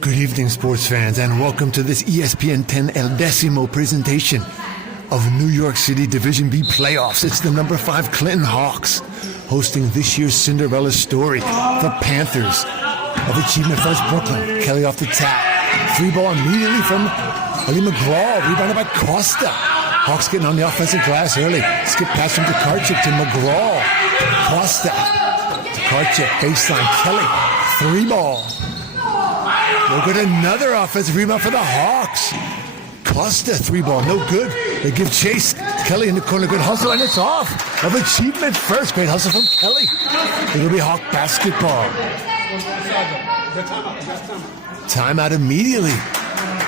Good evening, sports fans, and welcome to this ESPN 10 El Decimo presentation of New York City Division B playoffs. It's the number 5 Clinton Hawks hosting this year's Cinderella story, the Panthers of Achievement First Brooklyn. Kelly off the tap. 3-ball immediately from Ali McGraw, rebounded by Costa. Hawks getting on the offensive glass early. Skip pass from Karchik to McGraw. Costa. Karchik, baseline. Kelly, 3-ball. No good. Another offensive rebound for the Hawks. Costa, 3-ball. No good. They give chase. Kelly in the corner. Good hustle, and it's off of Achievement First. Great hustle from Kelly. It'll be Hawk basketball. Timeout immediately,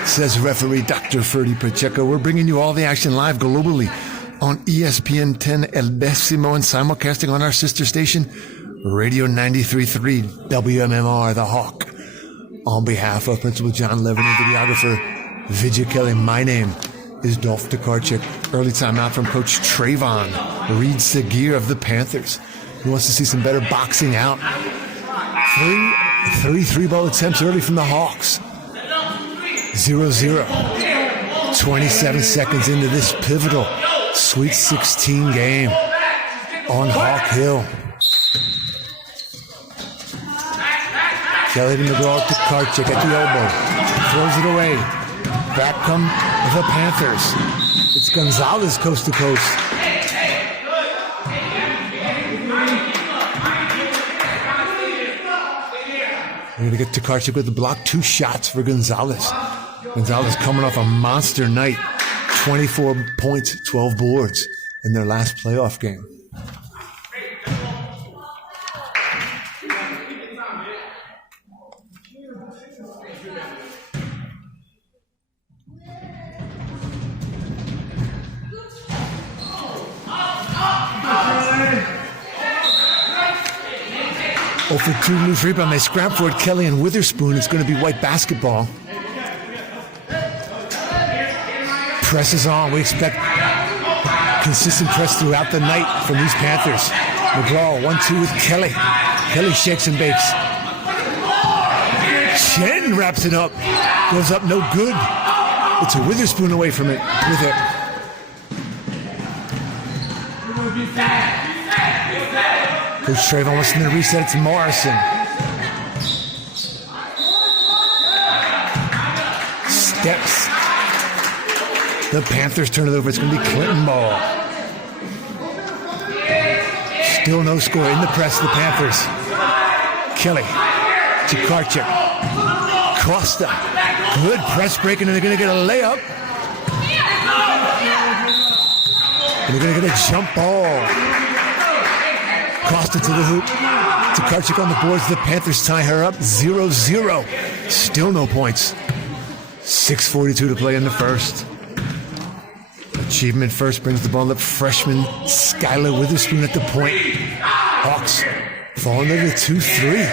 says referee Dr. Ferdy Pacheco. We're bringing you all the action live globally on ESPN 10 El Decimo and simulcasting on our sister station, Radio 93.3 WMMR, The Hawk. On behalf of Principal John Levin and videographer Vijay Kelly, my name is Dolph Tokarczyk. Early timeout from Coach Trayvon Reed Seguir of the Panthers. He wants to see some better boxing out. Three ball attempts early from the Hawks. 0-0. 27 seconds into this pivotal Sweet 16 game on Hawk Hill. Kelly to McGraw to Karchik at the elbow. Throws it away. Back come the Panthers. It's Gonzalez coast to coast. We're going to get to Karchik with the block. 2 shots for Gonzalez. Gonzalez coming off a monster night. 24 points, 12 boards in their last playoff game. Oh, for 2 loose rebound. They scrap for it. Kelly and Witherspoon. It's going to be white basketball. Presses on. We expect consistent press throughout the night from these Panthers. McGraw, 1-2 with Kelly. Kelly shakes and bakes. Chen wraps it up. Goes up, no good. It's a Witherspoon away from it. With it. Coach Trayvon wants to reset it to Morrison. Steps. The Panthers turn it over. It's going to be Clinton ball. Still no score in the press, the Panthers. Kelly to Karchik. Costa. Good press breaking, and they're going to get a layup. And they're going to get a jump ball. Costa to the hoop. To Karchik on the boards. The Panthers tie her up 0-0. Still no points. 6:42 to play in the first. Achievement First brings the ball up. Freshman Skylar Witherspoon at the point. Hawks falling into 2-3.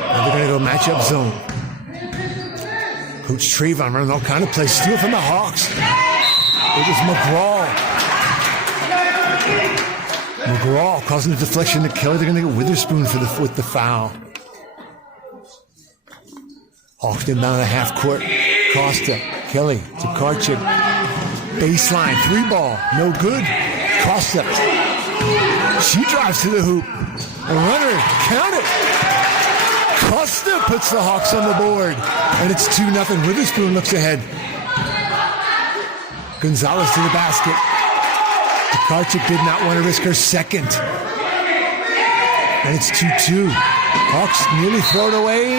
Now they're going to go matchup zone. Coach Trayvon running all kind of plays. Steal from the Hawks. It was McGraw. McGraw causing a deflection to Kelly. They're going to get Witherspoon with the foul. Hawks get down to half court. Costa, Kelly to Karchik. Baseline, 3-ball, no good. Costa. She drives to the hoop. A runner, count it. Costa puts the Hawks on the board. And it's 2-0. Witherspoon looks ahead. Gonzalez to the basket. Karchik did not want to risk her second. And it's 2-2. Hawks nearly throw it away,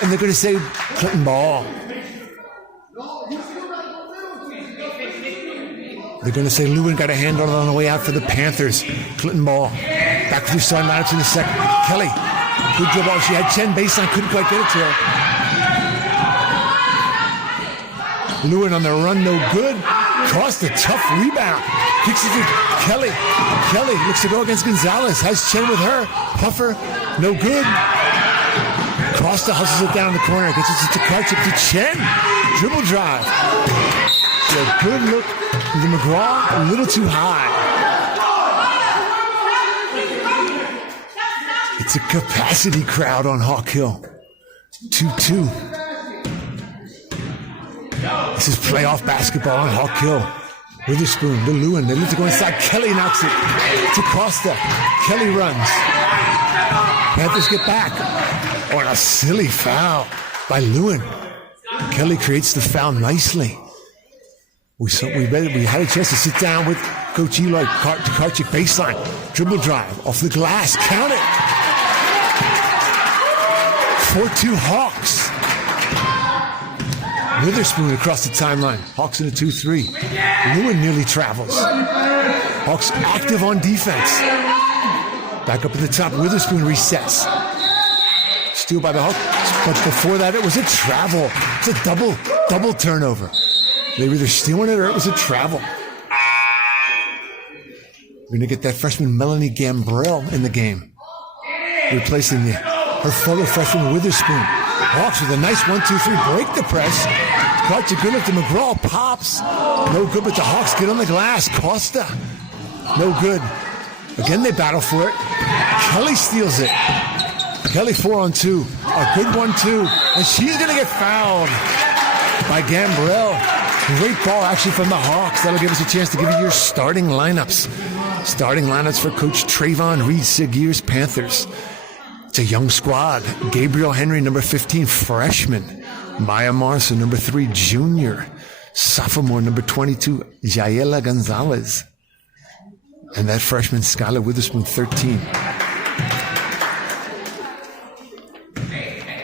and they're going to say Clinton ball. They're going to say Lewin got a hand on it on the way out for the Panthers. Clinton ball. Back to the starting lineups in the second. Kelly. Good dribble. She had Chen baseline. Couldn't quite get it to her. Lewin on the run. No good. Costa, tough rebound. Kicks it to Kelly. Kelly looks to go against Gonzalez. Has Chen with her. Puffer. No good. Costa hustles it down in the corner. Gets it to Karchik to Chen. Dribble drive. So a good look to McGraw. A little too high. It's a capacity crowd on Hawk Hill. 2-2. This is playoff basketball on Hawk Hill. Witherspoon to Lewin. They look to go inside. Kelly knocks it to Costa. Kelly runs. Panthers get back. Oh, and a silly foul by Lewin. Kelly creates the foul nicely. We had a chance to sit down with Coach Eloy. Karchik baseline. Dribble drive off the glass. Count it. 4-2 Hawks. Witherspoon across the timeline. Hawks in a 2-3. Lewin nearly travels. Hawks active on defense. Back up at the top. Witherspoon resets. Steal by the Hawks. But before that, it was a travel. It's a double turnover. They were either stealing it or it was a travel. We're going to get that freshman Melanie Gambrell in the game, replacing her fellow freshman Witherspoon. Hawks with a nice 1-2-3, break the press. Karchik good look to McGraw, pops. No good, but the Hawks get on the glass. Costa, no good. Again, they battle for it. Kelly steals it. Kelly 4-on-2, a good 1-2, and she's going to get fouled by Gambrell. Great ball actually from the Hawks. That'll give us a chance to give you your starting lineups. Starting lineups for Coach Trayvon Reed-Seguir's Panthers. It's a young squad. Gabriel Henry, number 15, freshman. Maya Marson, number 3, junior. Sophomore, number 22, Jaela Gonzalez. And that freshman, Skylar Witherspoon, 13.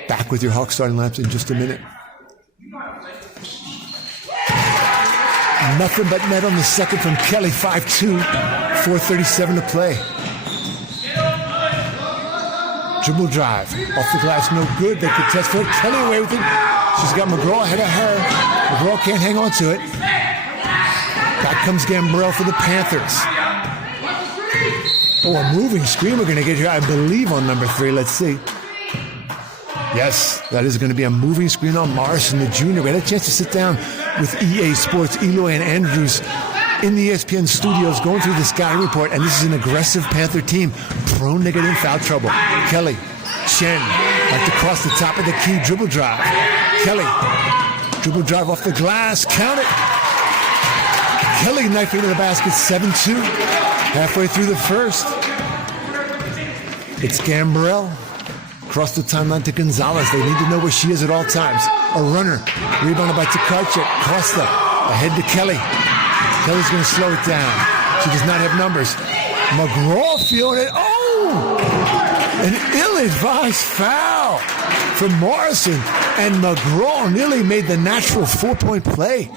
Back with your Hawks starting lineups in just a minute. Nothing but net on the second from Kelly, 5-2, 4:37 to play. Dribble drive, off the glass, no good. They contest for it. Kelly away with it. She's got McGraw ahead of her. McGraw can't hang on to it. Back comes Gambrell for the Panthers. Oh, a moving screen we're going to get here, I believe, on number 3. Let's see. Yes, that is going to be a moving screen on Morrison, the junior. We had a chance to sit down with EA Sports, Eloy and Andrews in the ESPN studios going through the scouting report, and this is an aggressive Panther team prone to get in foul trouble. Kelly, Chen, like to cross the top of the key, dribble drive. Kelly, dribble drive off the glass, count it. Kelly knifing to the basket, 7-2, halfway through the first. It's Gambrell. Across the timeline to Gonzalez. They need to know where she is at all times. A runner. Rebounded by Tkaczyk. Costa. Ahead to Kelly. Kelly's going to slow it down. She does not have numbers. McGraw feeling it. Oh! An ill-advised foul from Morrison. And McGraw nearly made the natural 4-point play.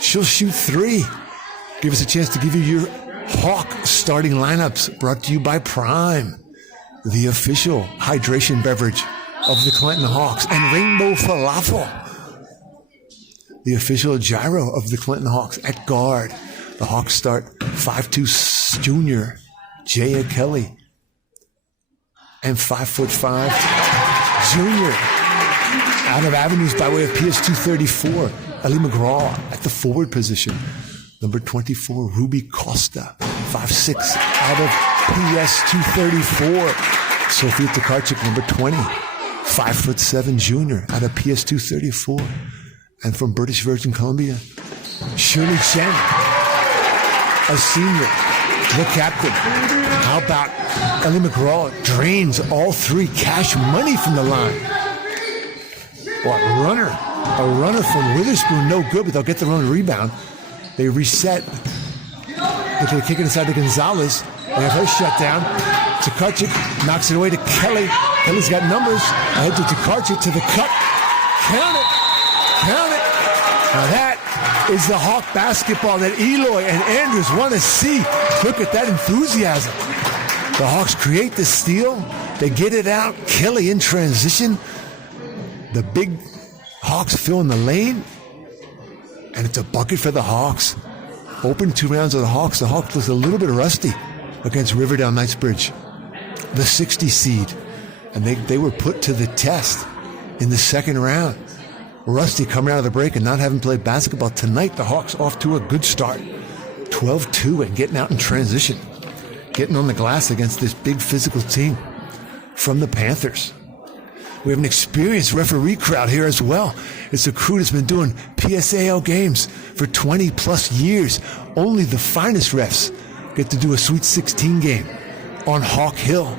She'll shoot 3. Give us a chance to give you your Hawk starting lineups. Brought to you by Prime, the official hydration beverage of the Clinton Hawks, and Rainbow Falafel, the official gyro of the Clinton Hawks. At guard, the Hawks start 5'2" junior Jaya Kelly and 5'5" junior out of Avenues by way of PS 234, Ellie McGraw at the forward position. Number 24, Ruby Costa, 5'6", out of PS 234. Sophia Tkaczyk, number 20, 5'7" junior out of PS 234. And from British Virgin Columbia, Shirley Chen, a senior, the captain. How about Ellie McGraw drains all 3 cash money from the line. What a runner from Witherspoon, no good, but they'll get their own rebound. They reset. They're going to kick it inside to Gonzalez. They have her shut down. Tkaczyk knocks it away to Kelly. Kelly's got numbers. Ahead to Tkaczyk to the cut. Count it. Count it. Now that is the Hawk basketball that Eloy and Andrews want to see. Look at that enthusiasm. The Hawks create the steal. They get it out. Kelly in transition. The big Hawks fill in the lane. And it's a bucket for the Hawks. Open 2 rounds of the Hawks. The Hawks look a little bit rusty against Riverdale Knightsbridge, the 60 seed. And they were put to the test in the second round. Rusty coming out of the break and not having played basketball. Tonight, the Hawks off to a good start. 12-2 and getting out in transition. Getting on the glass against this big physical team from the Panthers. We have an experienced referee crowd here as well. It's a crew that's been doing PSAL games for 20 plus years. Only the finest refs get to do a Sweet 16 game on Hawk Hill.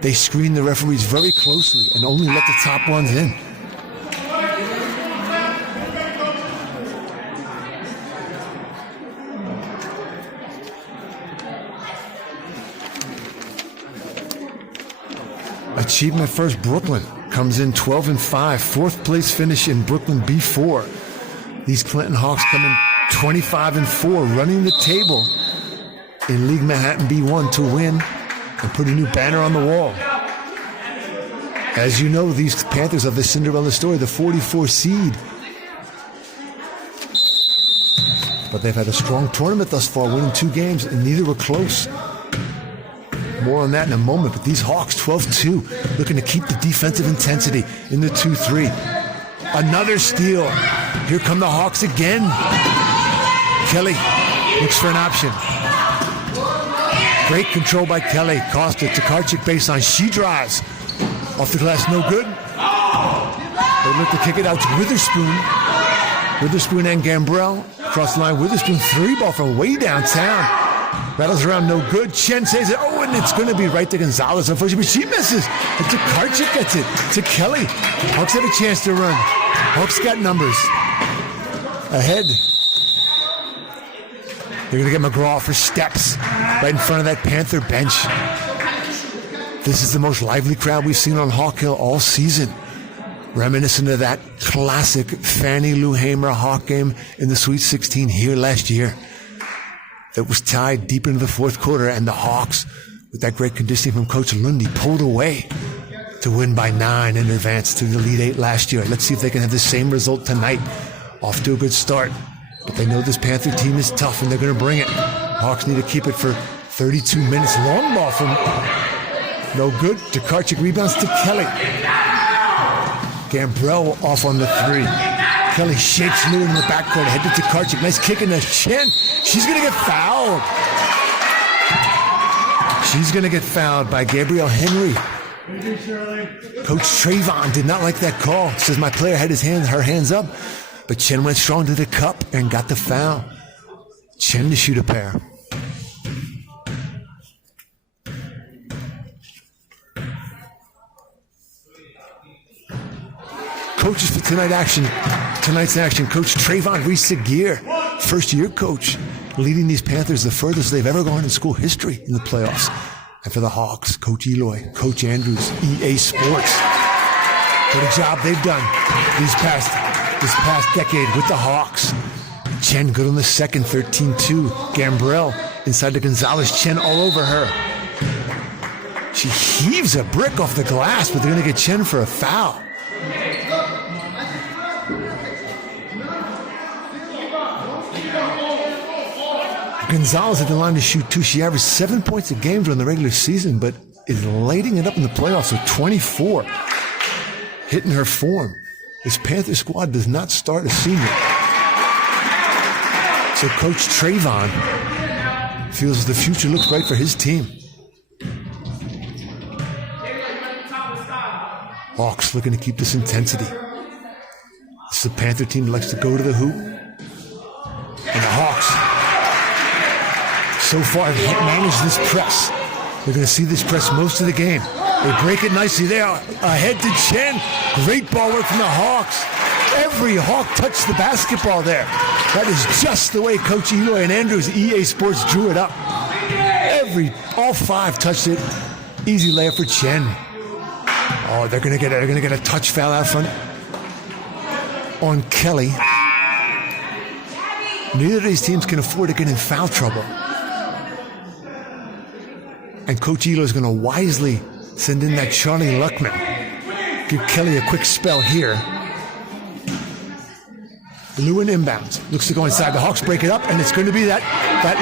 They screen the referees very closely and only let the top ones in. Achievement First Brooklyn comes in 12-5, fourth place finish in Brooklyn B4. These Clinton Hawks come in 25-4, running the table in League Manhattan B1 to win and put a new banner on the wall. As you know, these Panthers are the Cinderella story, the 44 seed. But they've had a strong tournament thus far, winning 2 games, and neither were close. More on that in a moment, but these Hawks 12-2, looking to keep the defensive intensity in the 2-3. Another steal. Here come the Hawks again. Kelly looks for an option. Great control by Kelly. Costa to Karchik baseline. She drives. Off the glass, no good. They look to kick it out to Witherspoon. Witherspoon and Gambrell. Cross the line, Witherspoon 3-ball from way downtown. Rattles around, no good. Chen saves it. Oh, and it's going to be right to Gonzalez, unfortunately, but she misses. And to Karchik gets it. To Kelly. Hawks have a chance to run. Hawks got numbers. Ahead. They're going to get McGraw for steps right in front of that Panther bench. This is the most lively crowd we've seen on Hawk Hill all season. Reminiscent of that classic Fannie Lou Hamer Hawk game in the Sweet 16 here last year. That was tied deep into the fourth quarter, and the Hawks, with that great conditioning from Coach Lundy, pulled away to win by 9 and advance to the Elite 8 last year. Let's see if they can have the same result tonight. Off to a good start, but they know this Panther team is tough, and they're going to bring it. Hawks need to keep it for 32 minutes. Long ball from no good. To Karchik, rebounds to Kelly. Gambrell off on the 3. Kelly shakes Lou in the backcourt, headed to Karchik. Nice kick in the chin. She's going to get fouled. She's going to get fouled by Gabrielle Henry. Coach Trayvon did not like that call. Says my player had her hands up, but Chen went strong to the cup and got the foul. Chen to shoot a pair. Coaches for tonight's action, Coach Trayvon Reese-Seguier, first-year coach, leading these Panthers the furthest they've ever gone in school history in the playoffs. And for the Hawks, Coach Eloy, Coach Andrews, EA Sports. What a job they've done this past decade with the Hawks. Chen good on the second, 13-2. Gambrell inside to Gonzalez. Chen all over her. She heaves a brick off the glass, but they're going to get Chen for a foul. Gonzalez at the line to shoot 2. She averaged 7 points a game during the regular season, but is lighting it up in the playoffs with 24. Hitting her form. This Panther squad does not start a senior. So Coach Trayvon feels the future looks bright for his team. Hawks looking to keep this intensity. This is a Panther team that likes to go to the hoop. And the Hawks so far have managed this press. We're going to see this press most of the game. They break it nicely there. Ahead to Chen. Great ball work from the Hawks. Every Hawk touched the basketball there. That is just the way Coach Eloy and Andrews, EA Sports, drew it up. All 5 touched it. Easy layup for Chen. Oh, they're going to get a touch foul out front on Kelly. Neither of these teams can afford to get in foul trouble. And Coach Eloy is going to wisely send in that Charlie Luckman. Give Kelly a quick spell here. Lewin inbounds. Looks to go inside. The Hawks break it up, and it's going to be that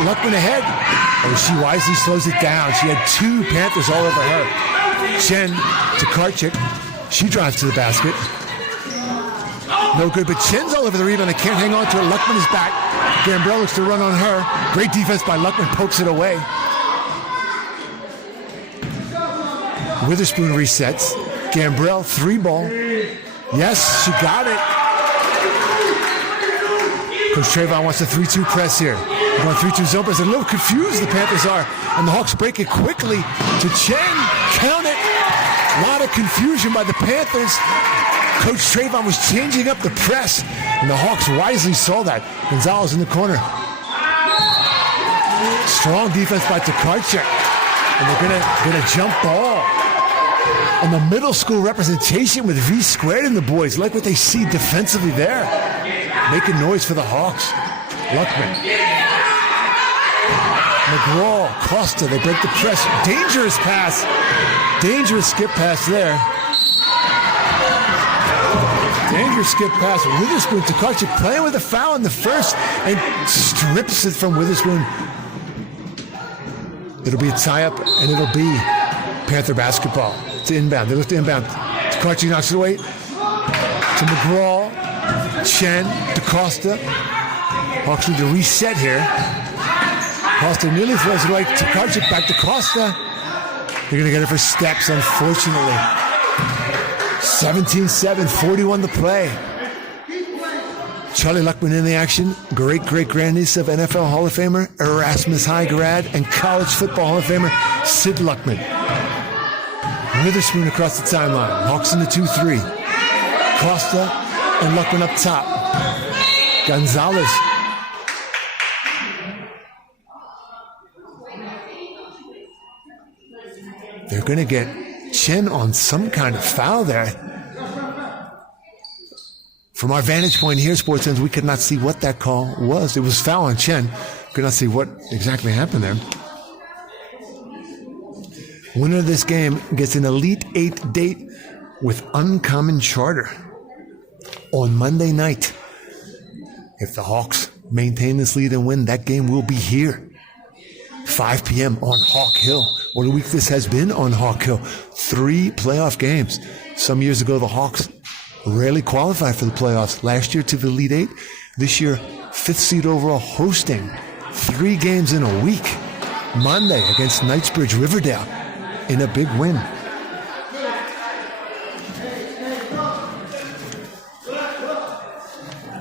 Luckman ahead. Oh, she wisely slows it down. She had 2 Panthers all over her. Chen to Karchik. She drives to the basket. No good, but Chen's all over the rebound. They can't hang on to it. Luckman is back. Gambrell looks to run on her. Great defense by Luckman. Pokes it away. Witherspoon resets. Gambrell, 3-ball. Yes, she got it. Coach Trayvon wants a 3-2 press here. They're going 3-2 zone, but they're a little confused, the Panthers are. And the Hawks break it quickly to Chen. Count it. A lot of confusion by the Panthers. Coach Trayvon was changing up the press, and the Hawks wisely saw that. Gonzalez in the corner. Strong defense by Tokarczuk. And they're gonna jump ball. And the middle school representation with V squared in the boys. Like what they see defensively there. Making noise for the Hawks. Luckman. McGraw, Costa, they break the press. Dangerous pass. Dangerous skip pass there. Dangerous skip pass. Witherspoon, Tokarczuk playing with a foul in the first and strips it from Witherspoon. It'll be a tie-up, and it'll be Panther basketball. It's inbound. They look to inbound. Tokarczuk knocks it away to McGraw, Chen, DeCosta. Hawks need to reset here. Costa nearly throws it away. Tokarczuk back to Costa. They're going to get it for steps, unfortunately. 17-7, 41 to play. Charlie Luckman in the action. Great-great-grandniece of NFL Hall of Famer Erasmus High grad and college football Hall of Famer Sid Luckman. Witherspoon across the timeline. Hawks in the 2-3. Costa and Luckman up top. Gonzalez. They're going to get Chen on some kind of foul there. From our vantage point here, sports fans, we could not see what that call was. It was foul on Chen. Could not see what exactly happened there. Winner of this game gets an Elite 8 date with Uncommon Charter on Monday night. If the Hawks maintain this lead and win, that game will be here. 5 p.m. on Hawk Hill. What a week this has been on Hawk Hill. 3 playoff games. Some years ago, the Hawks rarely qualified for the playoffs. Last year to the Elite 8. This year, 5th seed overall, hosting 3 games in a week. Monday against Knightsbridge Riverdale in a big win.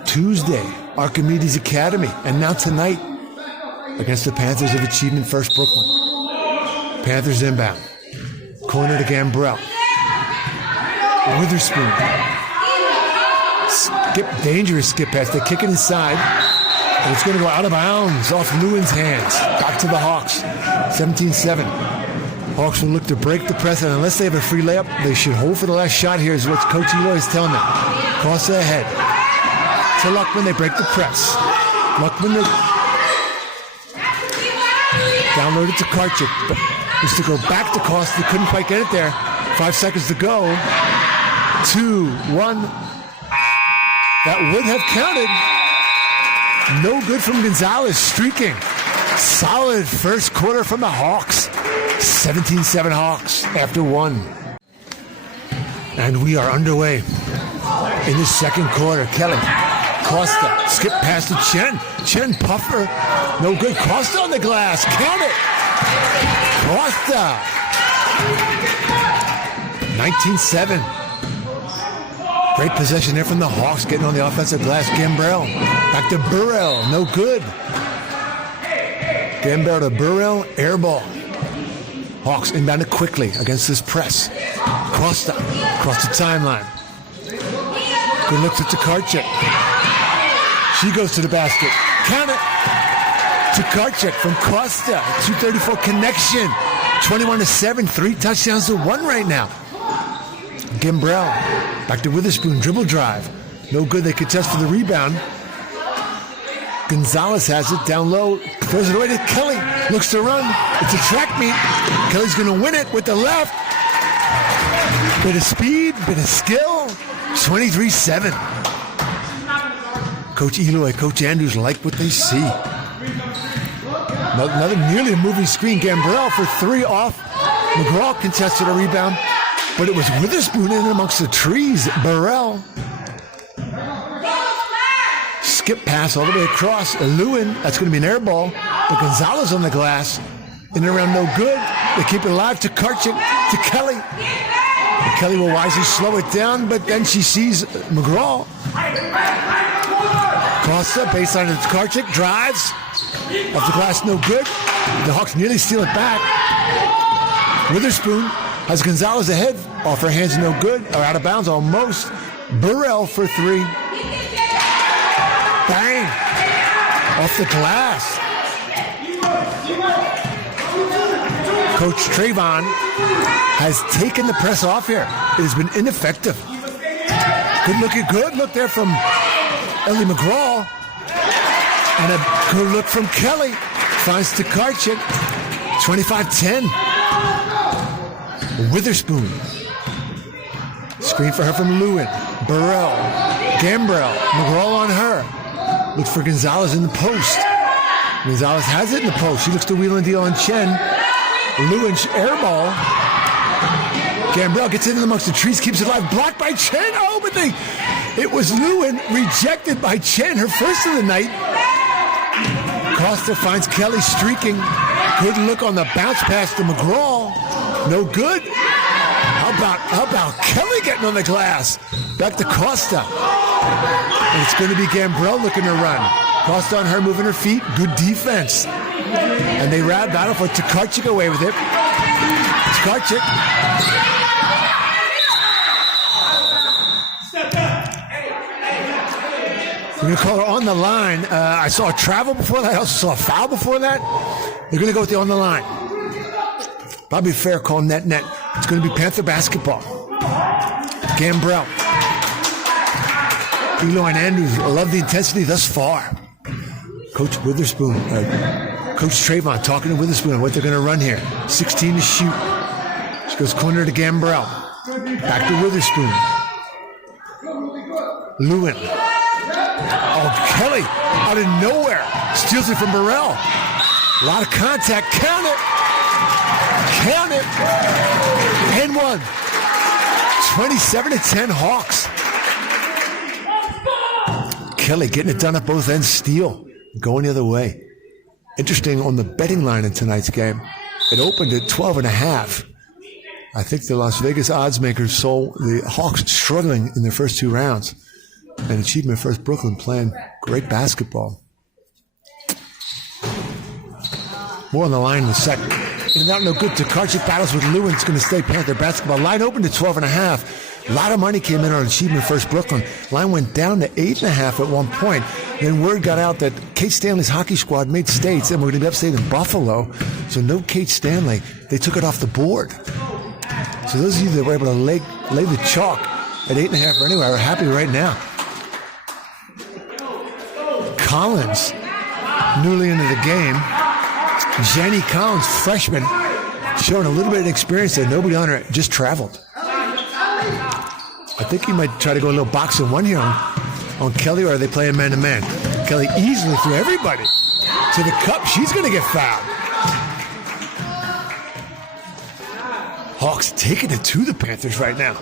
Tuesday, Archimedes Academy. And now tonight, against the Panthers of Achievement First Brooklyn. Panthers inbound. Corner to Gambrell. Witherspoon. Dangerous skip pass. They kick it inside. And it's going to go out of bounds off Lewin's hands. Back to the Hawks. 17-7. Hawks will look to break the press, and unless they have a free layup, they should hold for the last shot here, is what Coach Eloy is telling them. Costa ahead. To Luckman, they break the press. Luckman downloaded to Tokarczuk, but used to go back to Costa. Couldn't quite get it there. 5 seconds to go. 2, 1. That would have counted. No good from Gonzalez, streaking. Solid first quarter from the Hawks. 17-7 Hawks after 1. And we are underway in the second quarter. Kelly, Costa, skip past to Chen. Chen puffer. No good. Costa on the glass. Count it. Costa. 19-7. Great possession there from the Hawks, getting on the offensive glass. Gambrell. Back to Burrell. No good. Gambrell to Burrell. Air ball. Hawks inbounded quickly against this press. Costa across the timeline. Good look to Tokarczuk. She goes to the basket. Count it. Tokarczuk from Costa. 234 connection. 21-7. 3 touchdowns to 1 right now. Gambrell. Back to Witherspoon. Dribble drive. No good. They contest for the rebound. Gonzalez has it down low. Throws it away to Kelly. Looks to run. It's a track meet. Kelly's going to win it with the left. Bit of speed, bit of skill. 23-7. Coach Eloy, Coach Andrews like what they see. Another nearly a moving screen. Gambrell for 3 off. McGraw contested a rebound, but it was Witherspoon in amongst the trees. Burrell. Skip pass all the way across. Lewin, that's going to be an air ball. But Gonzalez on the glass. In and around, no good. They keep it alive to Tokarczuk, to Kelly. Kelly will wisely slow it down, but then she sees McGraw. Costa, baseline of Karchik, drives. Off the glass, no good. The Hawks nearly steal it back. Witherspoon has Gonzalez ahead. Off her hands, no good. Or out of bounds almost. Burrell for three. Bang! Off the glass. Coach Trayvon has taken the press off here. It has been ineffective. Good look there from Ellie McGraw. And a good look from Kelly. Finds Tokarczyk. 25-10. Witherspoon. Screen for her from Lewin. Burrell. Gambrell. McGraw on her. Looks for Gonzalez in the post. Gonzalez has it in the post. She looks to wheel and deal on Chen. Lewin's air ball. Gambrell gets in amongst the trees, keeps it alive. Blocked by Chen. Oh, but it was Lewin rejected by Chen, her first of the night. Costa finds Kelly streaking. Good look on the bounce pass to McGraw. No good. How about Kelly getting on the glass? Back to Costa. And it's going to be Gambrell looking to run. Costa on her, moving her feet. Good defense. And they battle for Tokarczyk away with it. Tokarczyk. We're going to call her on the line. I saw a travel before that. I also saw a foul before that. They're going to go with the on the line. Probably a fair call, net. It's going to be Panther basketball. Gambrell. Elo and Andrews love the intensity thus far. Coach Witherspoon, Coach Trayvon talking to Witherspoon on what they're going to run here. 16 to shoot. She goes corner to Gambrell. Back to Witherspoon. Lewin. Oh, Kelly out of nowhere. Steals it from Burrell. A lot of contact. Count it. And one. 27-10 Hawks. Kelly getting it done at both ends. Steal. Going the other way. Interesting on the betting line in tonight's game. It opened at 12.5. I think the Las Vegas odds makers saw the Hawks struggling in their first two rounds. And Achievement First Brooklyn playing great basketball. More on the line in a second. In and out, no good. Tokarczyk battles with Lewin. It's going to stay Panther basketball. Line opened at 12.5. A lot of money came in on Achievement First Brooklyn. Line went down to 8.5 at one point. Then word got out that Kate Stanley's hockey squad made states and we're going to be upstate in Buffalo. So no Kate Stanley. They took it off the board. So those of you that were able to lay the chalk at 8.5 or anywhere are happy right now. Collins, newly into the game. Jenny Collins, freshman, showing a little bit of experience there. Nobody on her, just traveled. I think he might try to go a little box and one here on Kelly, or are they playing man-to-man? Kelly easily threw everybody to the cup. She's going to get fouled. Hawks taking it to the Panthers right now.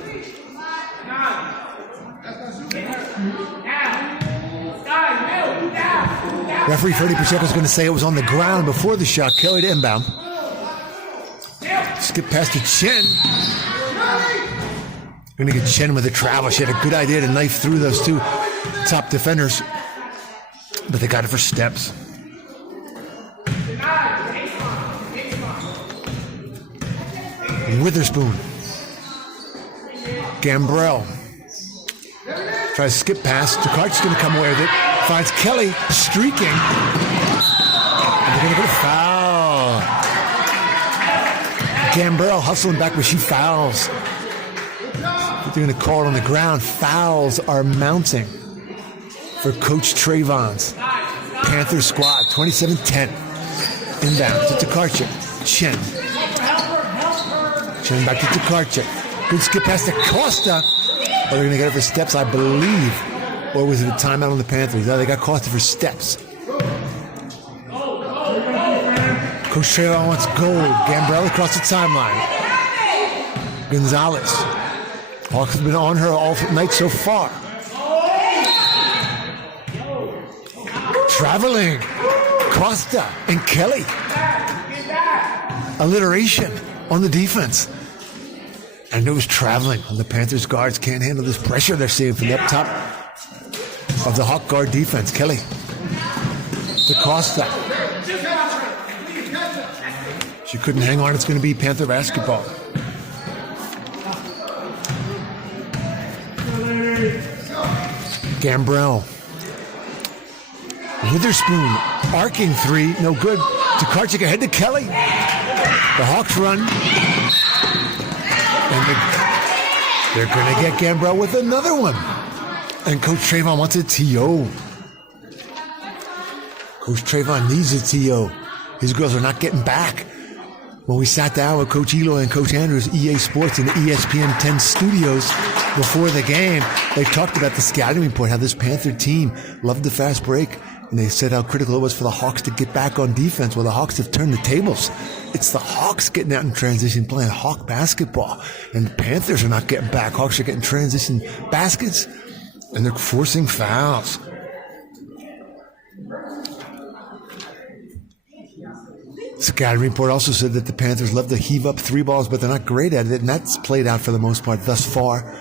Referee Freddie Pacheco is going to say it was on the ground before the shot. Kelly to inbound. Skip past to Chen. Going to get Chen with a travel. She had a good idea to knife through those two top defenders, but they got it for steps. Witherspoon. Gambrell. Tries to skip past. Tokarczyk's going to come away with it. Finds Kelly streaking. And they're going to go foul. Gambrell hustling back, but she fouls. They're going to call it on the ground. Fouls are mounting for Coach Trayvon's Panther squad. 27-10. Inbound to Tokarczyk. Chen back to Tokarczyk. Good skip past to Costa. Or they're going to get it for steps, I believe. Or was it a timeout on the Panthers? No, they got Costa for steps. Coach Trayvon wants gold. Gambrell across the timeline. Gonzalez. Hawks have been on her all night so far. Traveling. Costa and Kelly. Alliteration on the defense. And it was traveling. The Panthers guards can't handle this pressure they're seeing from the up top of the Hawk guard defense. Kelly. DaCosta. She couldn't hang on. It's going to be Panther basketball. Gambrell. Witherspoon. Arcing three. No good. Tokarczyk ahead to Kelly. The Hawks run. And they're going to get Gambrell with another one. And Coach Trayvon wants a TO. Coach Trayvon needs a TO. His girls are not getting back. When we sat down with Coach Eloy and Coach Andrews, EA Sports in the ESPN 10 studios before the game, they talked about the scouting report, how this Panther team loved the fast break. And they said how critical it was for the Hawks to get back on defense. Well, the Hawks have turned the tables. It's the Hawks getting out in transition, playing Hawk basketball. And the Panthers are not getting back. Hawks are getting transition baskets, and they're forcing fouls. Scouting report also said that the Panthers love to heave up three balls, but they're not great at it, and that's played out for the most part thus far.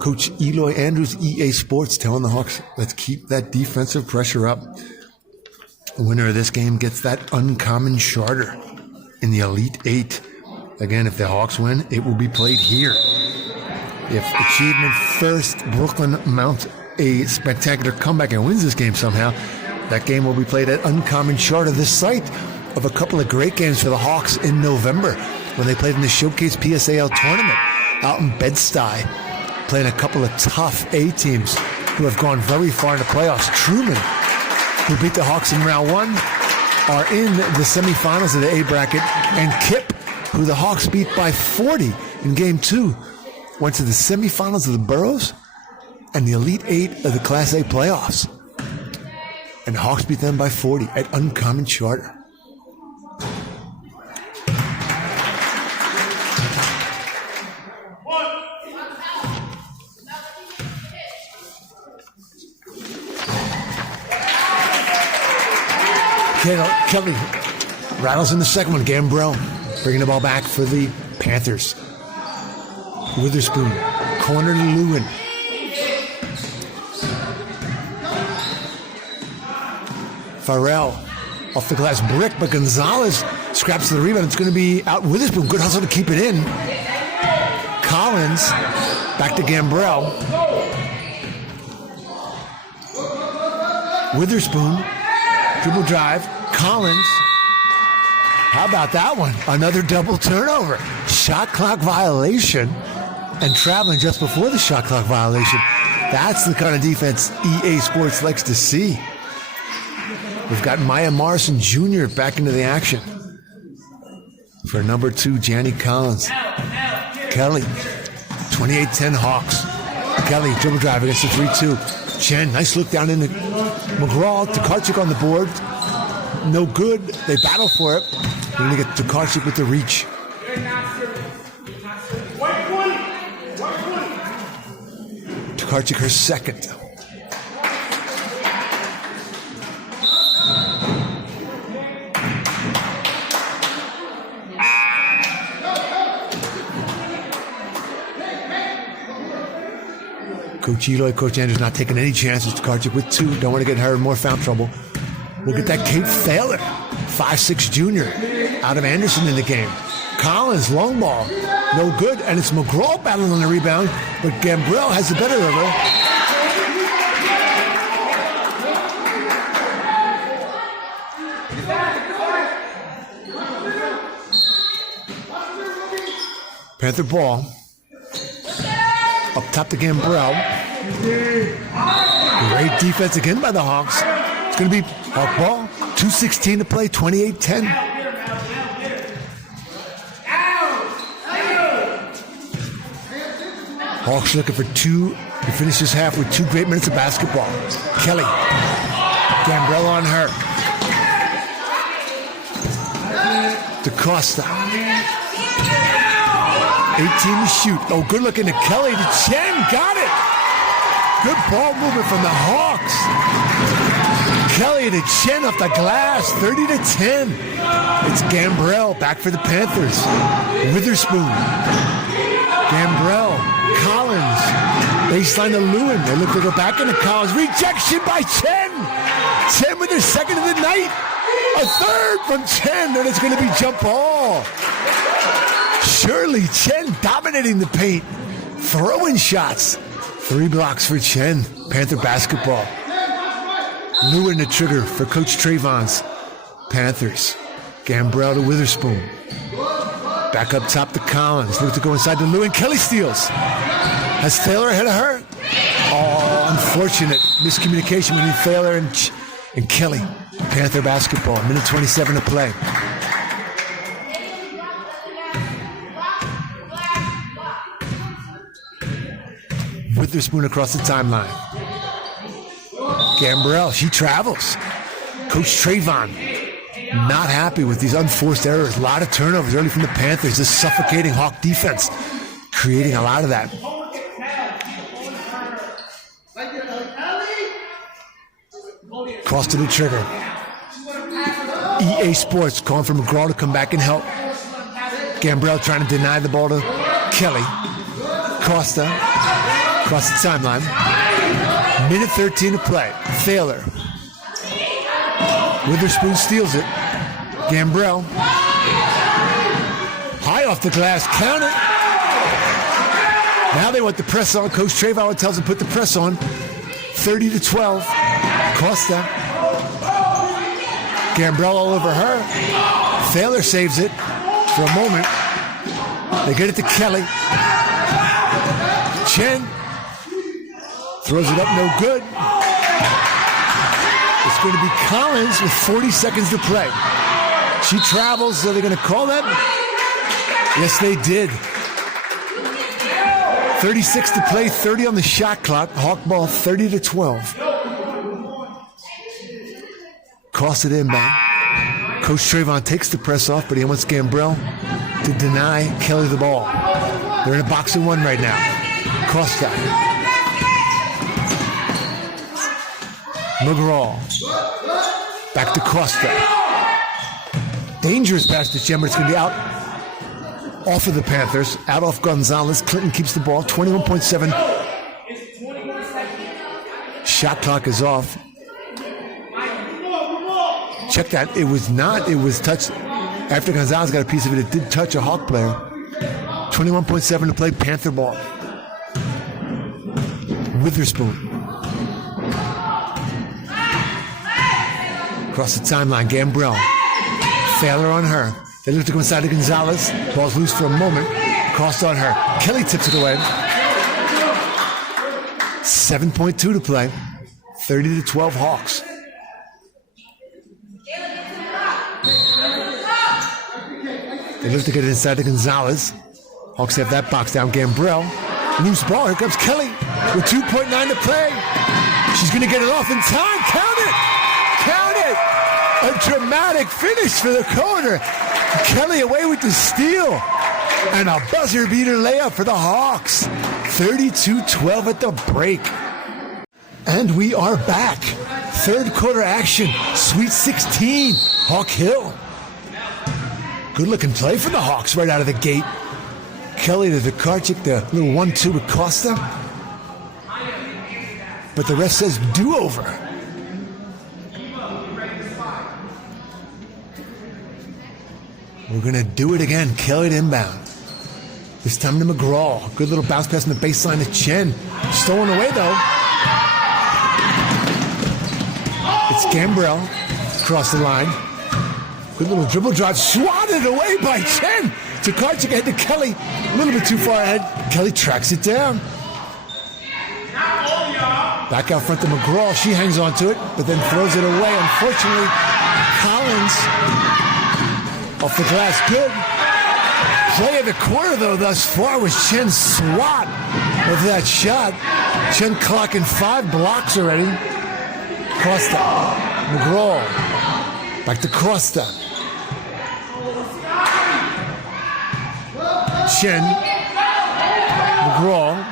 Coach Eloy Andrews, EA Sports, telling the Hawks, let's keep that defensive pressure up. The winner of this game gets that uncommon charter in the Elite Eight. Again, if the Hawks win, it will be played here. If Achievement First Brooklyn mounts a spectacular comeback and wins this game somehow, that game will be played at Uncommon Charter, the site of a couple of great games for the Hawks in November when they played in the Showcase PSAL tournament out in Bed-Stuy, playing a couple of tough A teams who have gone very far in the playoffs. Truman, who beat the Hawks in round one, are in the semifinals of the A bracket, and Kip, who the Hawks beat by 40 in game two, went to the semifinals of the Burrows and the Elite Eight of the Class A playoffs. And the Hawks beat them by 40 at Uncommon Charter. Kelly rattles in the second one. Gambrell bringing the ball back for the Panthers. Witherspoon, corner to Lewin. Farrell off the glass brick, but Gonzalez scraps to the rebound. It's going to be out Witherspoon. Good hustle to keep it in. Collins back to Gambrell. Witherspoon, dribble drive. Collins. How about that one? Another double turnover. Shot clock violation and traveling just before the shot clock violation. That's the kind of defense EA Sports likes to see. We've got Maya Morrison Jr. back into the action for number 2, Janny Collins. Kelly, 28-10 Hawks. Kelly, dribble drive against the 3-2. Chen, nice look down in the McGraw. Tokarczyk on the board. No good. They battle for it. We're going to get Tokarczyk with the reach. Tokarczyk, her second. Coach Eloy, Coach Andrews not taking any chances. Tokarczyk with 2. Don't want to get her in more foul trouble. We'll get that Kate Thaler, 5'6" junior, out of Anderson in the game. Collins, long ball, no good, and it's McGraw battling on the rebound, but Gambrell has the better of her. Panther ball. Up top to Gambrell. Great defense again by the Hawks. It's going to be Hawk ball. 2:16 to play, 28-10. Hawks looking for 2 to finish this half with 2 great minutes of basketball. Kelly. Gambrell on her. DaCosta. 18 to shoot. Oh, good looking to Kelly. To Chen. Got it. Good ball movement from the Hawks. Kelly to Chen off the glass. 30-10. It's Gambrell back for the Panthers. Witherspoon. Gambrell, Collins, baseline to Lewin. They look to go back into Collins. Rejection by Chen. Chen with their second of the night. A third from Chen, and it's going to be jump ball. Surely Chen dominating the paint, throwing shots. 3 blocks for Chen. Panther basketball. Lewin the trigger for Coach Trayvon's Panthers. Gambrell to Witherspoon. Back up top to Collins. Look to go inside to Lewin. Kelly steals. Has Thaler ahead of her? Oh, unfortunate miscommunication between Thaler and Kelly. Panther basketball. Minute 27 to play. Witherspoon across the timeline. Gambrell, she travels. Coach Trayvon, not happy with these unforced errors. A lot of turnovers early from the Panthers. Just suffocating Hawk defense, creating a lot of that. Cross to the trigger. EA Sports calling for McGraw to come back and help. Gambrell trying to deny the ball to Kelly. Costa across the timeline. Minute 13 to play. Thaler. Witherspoon steals it. Gambrell. High off the glass. Count it. Now they want the press on. Coach Trayvon tells them put the press on. 30-12. Costa. Gambrell all over her. Thaler saves it for a moment. They get it to Kelly. Chen throws it up, no good. It's going to be Collins with 40 seconds to play. She travels, so they're going to call that? Yes, they did. 36 to play, 30 on the shot clock. Hawk ball 30-12. Cost it inbound. Coach Trayvon takes the press off, but he wants Gambrell to deny Kelly the ball. They're in a box of 1 right now. Costa. McGraw. Back to Costa. Dangerous pass to Chen, but it's going to be out off of the Panthers. Out off Gonzalez. Clinton keeps the ball. 21.7. Shot clock is off. Check that. It was not. It was touched. After Gonzalez got a piece of it, it did touch a Hawk player. 21.7 to play. Panther ball. Witherspoon. Across the timeline, Gambrell. Thaler on her. They look to go inside to Gonzalez. Ball's loose for a moment. Crossed on her. Kelly tips it away. 7.2 to play. 30-12 Hawks. They look to get it inside to Gonzalez. Hawks have that box down. Gambrell. Loose ball. Here comes Kelly with 2.9 to play. She's going to get it off in time. Count it. Count it. A dramatic finish for the corner. Kelly away with the steal. And a buzzer beater layup for the Hawks. 32-12 at the break. And we are back. Third quarter action. Sweet 16. Hawk Hill. Good looking play for the Hawks right out of the gate. Kelly to Karchik, the little 1-2 with Costa. But the ref says do-over. We're going to do it again. Kelly to inbound. This time to McGraw. Good little bounce pass in the baseline to Chen. Stolen away, though. It's Gambrell across the line. Good little dribble drive. Swatted away by Chen. To Karchik ahead to Kelly. A little bit too far ahead. Kelly tracks it down. Back out front to McGraw. She hangs on to it, but then throws it away. Unfortunately, Collins off the glass. Good. Play of the quarter, though, thus far was Chen's swat of that shot. Chen clocking 5 blocks already. Costa. McGraw. Back to Costa. Chen. McGraw.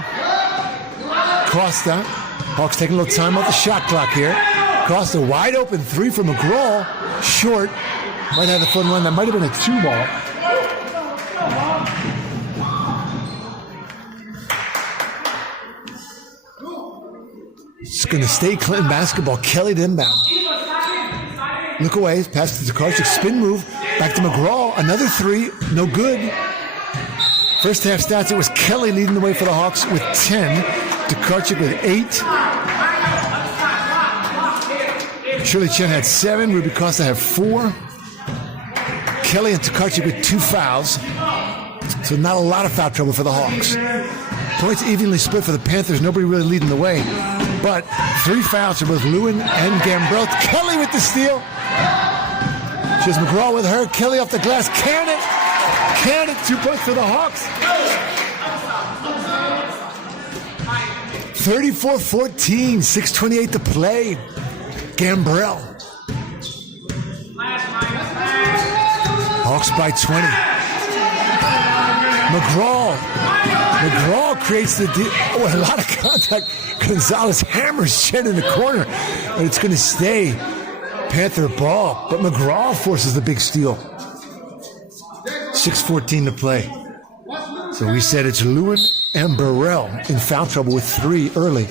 Costa. Hawks taking a little time off the shot clock here. Costa wide open 3 for McGraw. Short. Might have the fun one. That might have been a 2 ball. It's going to stay Clinton basketball. Kelly to inbound. Look away. Pass to Tokarczyk. Spin move. Back to McGraw. Another three. No good. First half stats, it was Kelly leading the way for the Hawks with 10. Tokarczyk with 8. Shirley Chen had 7. Ruby Costa had 4. Kelly and Tokarczyk with 2 fouls. So not a lot of foul trouble for the Hawks. Points evenly split for the Panthers. Nobody really leading the way. But 3 fouls for both Lewin and Gambrell. Kelly with the steal. She has McGraw with her. Kelly off the glass. Can it? 2 points for the Hawks. 34-14. 6:28 to play. Gambrell. Hawks by 20. McGraw creates the deal. Oh, a lot of contact. Gonzalez hammers Chen in the corner. And it's going to stay Panther ball. But McGraw forces the big steal. 6:14 to play. So we said it's Lewin and Burrell in foul trouble with 3 early.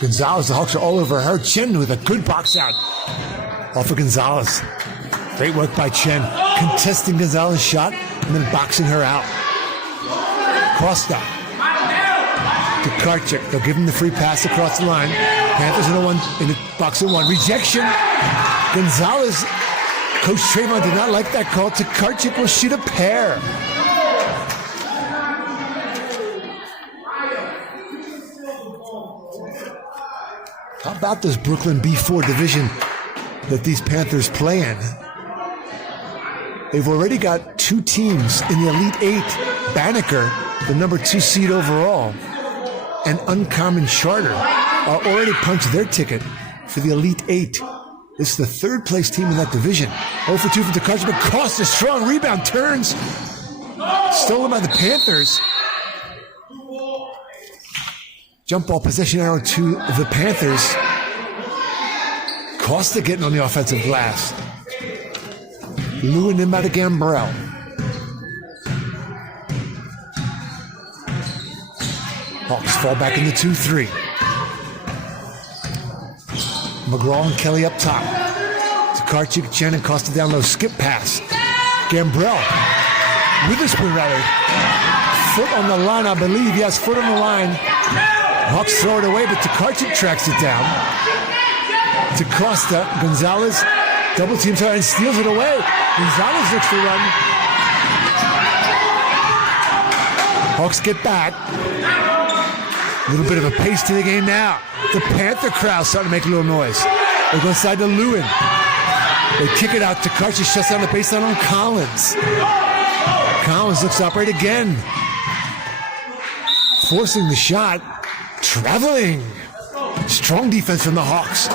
Gonzalez, the Hawks are all over her. Chen with a good box out. Off of Gonzalez. Great work by Chen. Contesting Gonzalez's shot and then boxing her out. Costa. Tokarczyk. They'll give him the free pass across the line. Panthers in the box of 1. Rejection. Gonzalez. Coach Trayvon did not like that call. Tokarczyk will shoot a pair. How about this Brooklyn B4 division that these Panthers play in? They've already got 2 teams in the Elite 8. Banneker, the number 2 seed overall, and Uncommon Charter are already punched their ticket for the Elite 8. This is the 3rd place team in that division. 0 for 2 from Tokarczyk, but Costa, strong rebound, turns. Stolen by the Panthers. Jump ball possession arrow to the Panthers. Costa getting on the offensive glass. Lewin in by the Gambrell. Hawks fall back in the 2-3. McGraw and Kelly up top. Tokarczyk, Chen, and Costa down low. Skip pass. Gambrell. Witherspoon, rather. Foot on the line, I believe. Yes, foot on the line. Hawks throw it away, but Tokarczyk tracks it down. To Costa. Gonzalez double teams her and steals it away. Gonzalez looks to run. Hawks get back. A little bit of a pace to the game now. The Panther crowd starting to make a little noise. They go inside to Lewin. They kick it out. Tokarczyk shuts down the baseline on Collins. Collins looks to operate again. Forcing the shot. Traveling. Strong defense from the Hawks.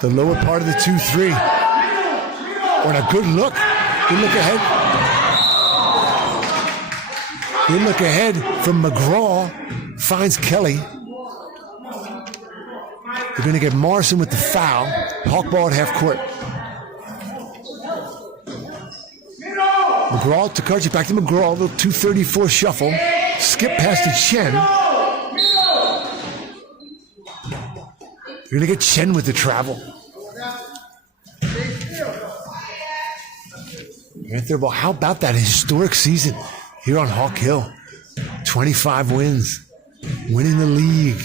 The lower part of the 2-3. On a good look. Good look ahead. Good look ahead from McGraw. Finds Kelly. They're going to get Morrison with the foul. Hawk ball at half court. McGraw, Tokarczyk back to McGraw. A little 2:34 shuffle. Skip past to Chen. You're going to get Chen with the travel. Panther ball. How about that historic season here on Hawk Hill? 25 wins. Winning the league.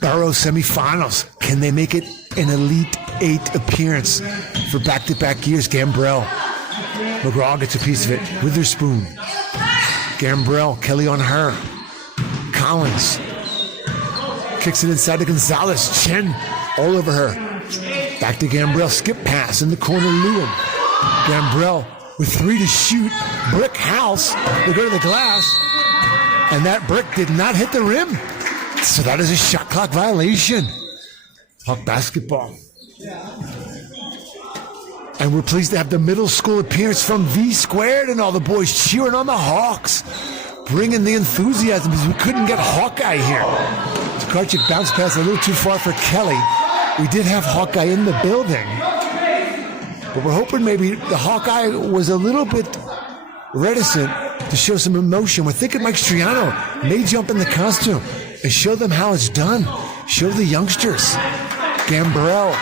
Borough semifinals. Can they make it an Elite 8 appearance for back-to-back years? Gambrell. McGraw gets a piece of it. Witherspoon. Gambrell. Kelly on her. Collins. Kicks it inside to Gonzalez. Chen all over her. Back to Gambrell. Skip pass in the corner. Lewin. Gambrell with 3 to shoot. Brick house. They go to the glass. And that brick did not hit the rim. So that is a shot clock violation. Hawk basketball. And we're pleased to have the middle school appearance from V Squared and all the boys cheering on the Hawks. Bringing the enthusiasm because we couldn't get Hawkeye here. Tokarczyk bounced pass a little too far for Kelly. We did have Hawkeye in the building. But we're hoping maybe the Hawkeye was a little bit reticent to show some emotion. We're thinking Mike Striano may jump in the costume and show them how it's done. Show the youngsters. Gambrell.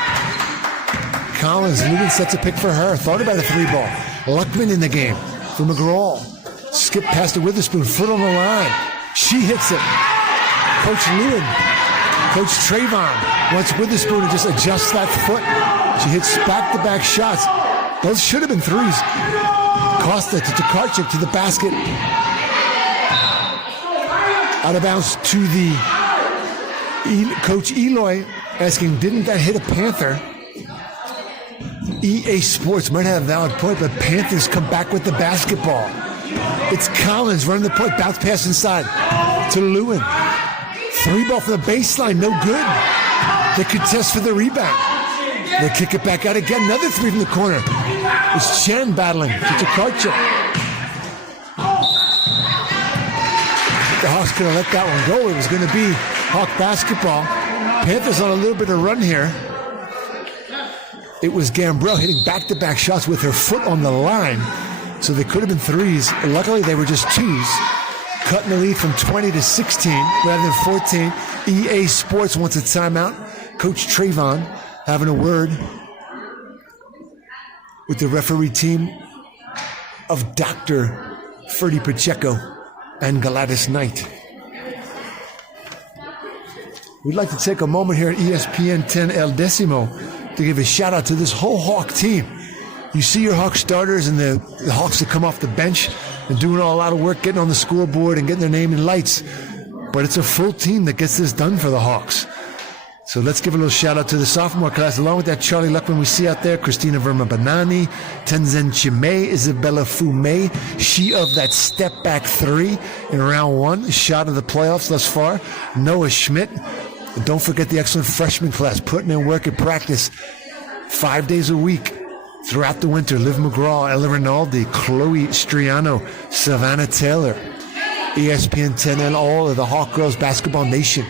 Collins, Lewin sets a pick for her. Thought about a 3-ball. Luckman in the game for McGraw. Skip past to Witherspoon, foot on the line. She hits it. Coach Lewin, Coach Trayvon wants Witherspoon to just adjust that foot. She hits back-to-back shots. Those should have been threes. Costa to Tokarczyk to the basket. Out of bounds to the Coach Eloy asking, didn't that hit a Panther? EA Sports might have a valid point, but Panthers come back with the basketball. It's Collins running the point, bounce pass inside to Lewin. 3-ball from the baseline, no good. They contest for the rebound. They kick it back out again, another 3 from the corner. It's Chen battling to Tokarczyk. The Hawks could have let that one go. It was going to be Hawk basketball. Panthers on a little bit of run here. It was Gambrell hitting back-to-back shots with her foot on the line. So they could have been threes. Luckily, they were just twos. Cutting the lead from 20 to 16 rather than 14. EA Sports wants a timeout. Coach Trayvon having a word with the referee team of Dr. Ferdy Pacheco and Gladys Knight. We'd like to take a moment here at ESPN 10 El Decimo to give a shout out to this whole Hawk team. You see your Hawk starters and the Hawks that come off the bench and doing a lot of work, getting on the scoreboard and getting their name in lights. But it's a full team that gets this done for the Hawks. So let's give a little shout out to the sophomore class, along with that Charlie Luckman we see out there, Christina Verma Banani, Tenzin Chime, Isabella Fume, she of that step back 3 in round 1, shot of the playoffs thus far, Noah Schmidt. And don't forget the excellent freshman class, putting in work at practice 5 days a week throughout the winter. Liv McGraw, Ella Rinaldi, Chloe Striano, Savannah Taylor, ESPN 10 and all of the Hawk Girls Basketball Nation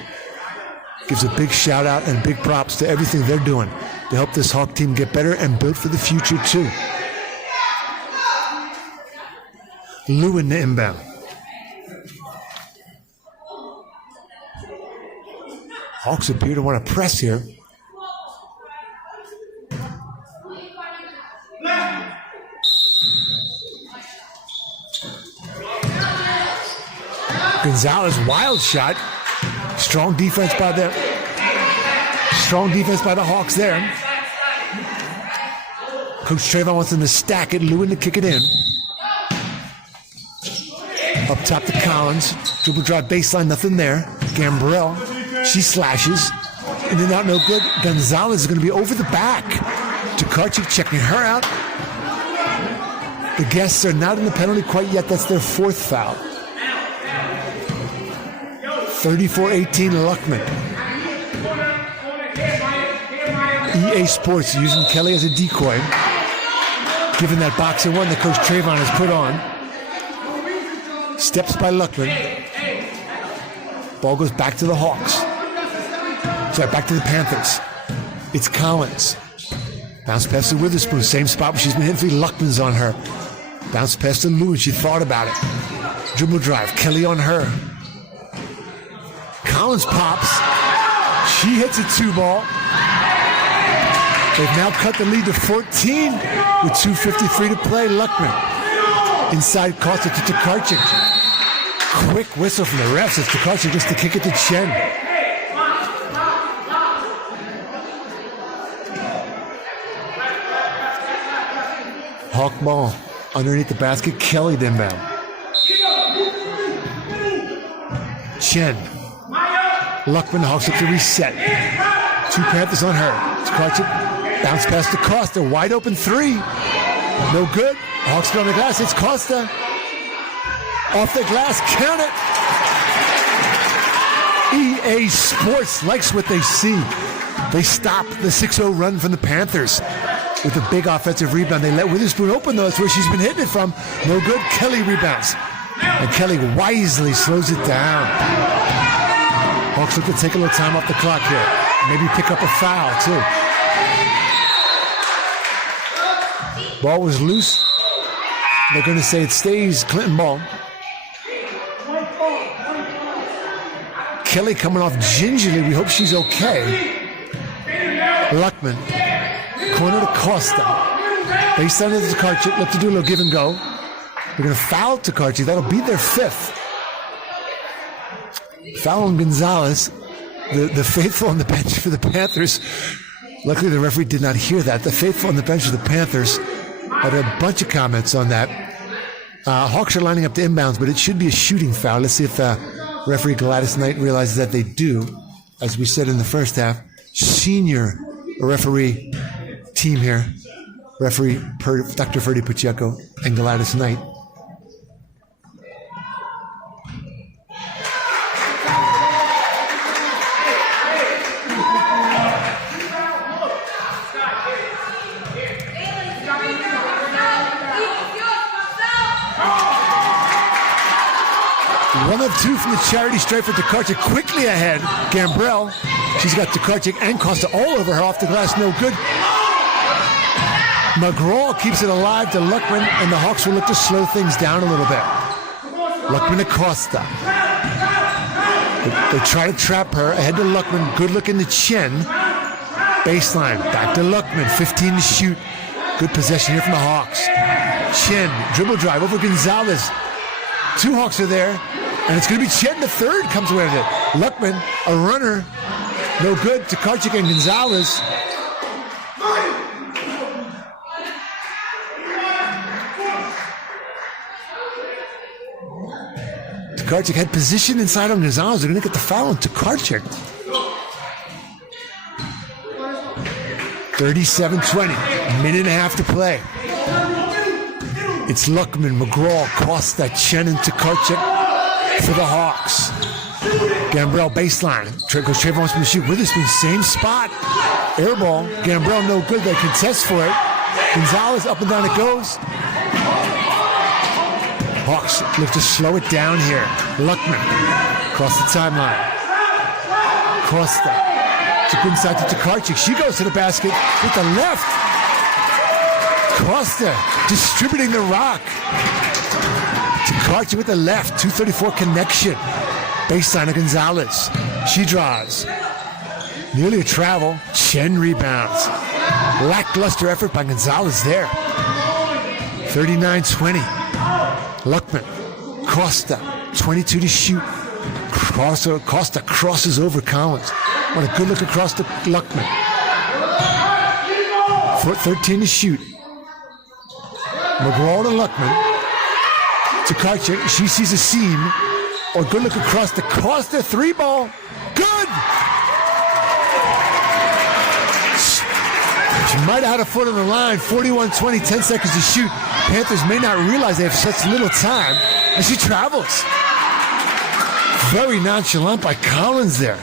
gives a big shout out and big props to everything they're doing to help this Hawk team get better and build for the future too. Lewin the inbound. Hawks appear to want to press here. Gonzalez, wild shot. Strong defense by the Hawks there. Coach Trayvon wants them to stack it. Lewin to kick it in. Up top to Collins. Dribble drive baseline, nothing there. Gambrell, she slashes. In and out, no good. Gonzalez is going to be over the back. Tokarczyk checking her out. The guests are not in the penalty quite yet. That's their 4th foul. 34-18 Luckman. EA Sports using Kelly as a decoy. Given that boxing one that Coach Trayvon has put on. Steps by Luckman. Ball goes back to the Hawks. Sorry, back to the Panthers. It's Collins. Bounce pass to Witherspoon. Same spot where she's been hitting 3. Luckman's on her. Bounce pass to Lewin. She thought about it. Dribble drive. Kelly on her. Collins pops. She hits a 2-ball. They've now cut the lead to 14 with 2:53 to play. Luckman inside Costa to Tokarczyk. Quick whistle from the refs. It's Tokarczyk just to kick it to Chen. Hawk ball underneath the basket. Kelly the inbound. Chen. Luckman, Hawks up to reset. 2 Panthers on her. Tokarczyk, bounce pass to Costa. Wide open 3. No good. Hawks go on the glass. It's Costa. Off the glass. Count it. EA Sports likes what they see. They stop the 6-0 run from the Panthers with a big offensive rebound. They let Witherspoon open, though. That's where she's been hitting it from. No good. Kelly rebounds. And Kelly wisely slows it down. Hawks look to take a little time off the clock here. Maybe pick up a foul, too. Ball was loose. They're going to say it stays Clinton ball. Kelly coming off gingerly. We hope she's okay. Luckman. Corner to Costa. Baseline to Tokarczyk. Look to do a little give and go. They're going to foul Tokarczyk. That'll be their 5th. Foul on Gonzalez. The faithful on the bench for the Panthers. Luckily, the referee did not hear that. The faithful on the bench for the Panthers had a bunch of comments on that. Hawks are lining up to inbounds, but it should be a shooting foul. Let's see if referee Gladys Knight realizes that they do. As we said in the first half, senior referee team here. Referee Dr. Ferdy Pacheco and Gladys Knight. One of 2 from the charity stripe for Tokarczyk. Quickly ahead. Gambrell. She's got Tokarczyk and Costa all over her. Off the glass, no good. McGraw keeps it alive to Luckman, and the Hawks will look to slow things down a little bit. Luckman to Costa. They try to trap her. Ahead to Luckman. Good look in the Chen. Baseline. Back to Luckman. 15 to shoot. Good possession here from the Hawks. Chen. Dribble drive over Gonzalez. 2 Hawks are there. And it's going to be Chen, the 3rd, comes away with it. Luckman, a runner. No good. Tokarczyk and Gonzalez. Tokarczyk had position inside on Gonzalez. They're going to get the foul on Tokarczyk. 37-20. Minute and a half to play. It's Luckman, McGraw, Costa, Chen, and Tokarczyk for the Hawks. Gambrell baseline. Trayvon wants to shoot. Witherspoon, same spot. Air ball. Gambrell no good. They contest for it. Gonzalez up and down it goes. Hawks look to slow it down here. Luckman across the timeline. Costa. Took inside to Tokarczyk. She goes to the basket with the left. Costa distributing the rock. Tokarczyk with the left. 234 connection. Baseline of Gonzalez. She draws. Nearly a travel. Chen rebounds. Lackluster effort by Gonzalez there. 39-20. Luckman. Costa. 22 to shoot. Costa crosses over Collins. What a good look across to Luckman. 13 to shoot. McGraw to Luckman. Tokarczyk, she sees a seam. Or good look across the Costa 3-ball. Good! She might have had a foot on the line. 41-20, 10 seconds to shoot. Panthers may not realize they have such little time as she travels. Very nonchalant by Collins there.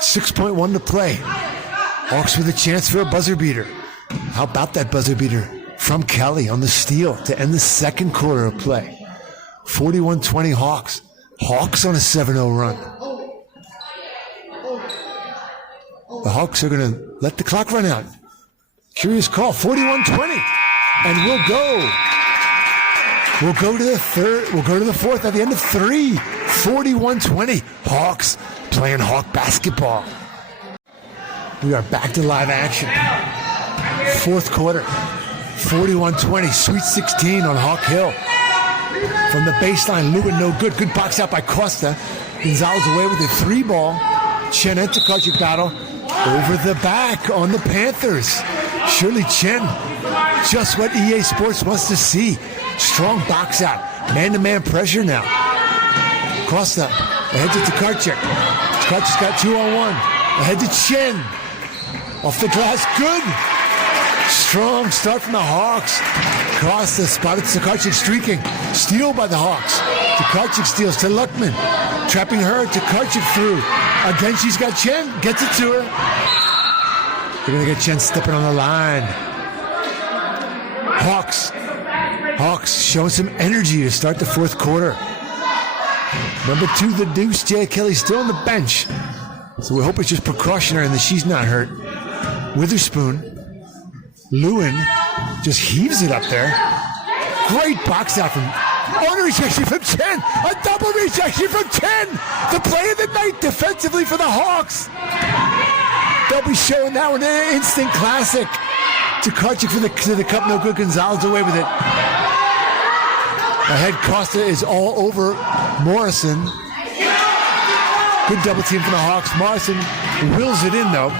6.1 to play. Hawks with a chance for a buzzer beater. How about that buzzer beater from Kelly on the steal to end the second quarter of play? 41-20 Hawks. Hawks on a 7-0 run. The Hawks are going to let the clock run out. Curious call. 41-20. And we'll go. We'll go to the third. We'll go to the fourth at the end of 3. 41-20. Hawks playing Hawk basketball. We are back to live action. Fourth quarter. 41-20. Sweet 16 on Hawk Hill. From the baseline, Lewin no good. Good box out by Costa. Gonzalez away with a 3-ball. Chen and Tokarczyk battle. Over the back on the Panthers. Shirley Chen. Just what EA Sports wants to see. Strong box out. Man-to-man pressure now. Costa ahead to Tokarczyk. Tokarczyk's got 2-on-1. Ahead to Chen. Off the glass. Good. Strong start from the Hawks. Costa spotted Tokarczyk streaking. Steal by the Hawks. Tokarczyk steals to Luckman. Trapping her. Tokarczyk through. Again, she's got Chen. Gets it to her. They're going to get Chen stepping on the line. Hawks showing some energy to start the fourth quarter. Number 2, the Deuce, Jay Kelly, still on the bench. So we hope it's just precautionary and that she's not hurt. Witherspoon. Lewin just heaves it up there. Great box out from On a rejection from Chen. A double rejection from Chen. The play of the night defensively for the Hawks. They'll be showing that one an instant classic. Tukarczyk to the cup, no good. Gonzalez away with it. Ahead, Costa is all over Morrison. Good double team for the Hawks. Morrison wills it in, though.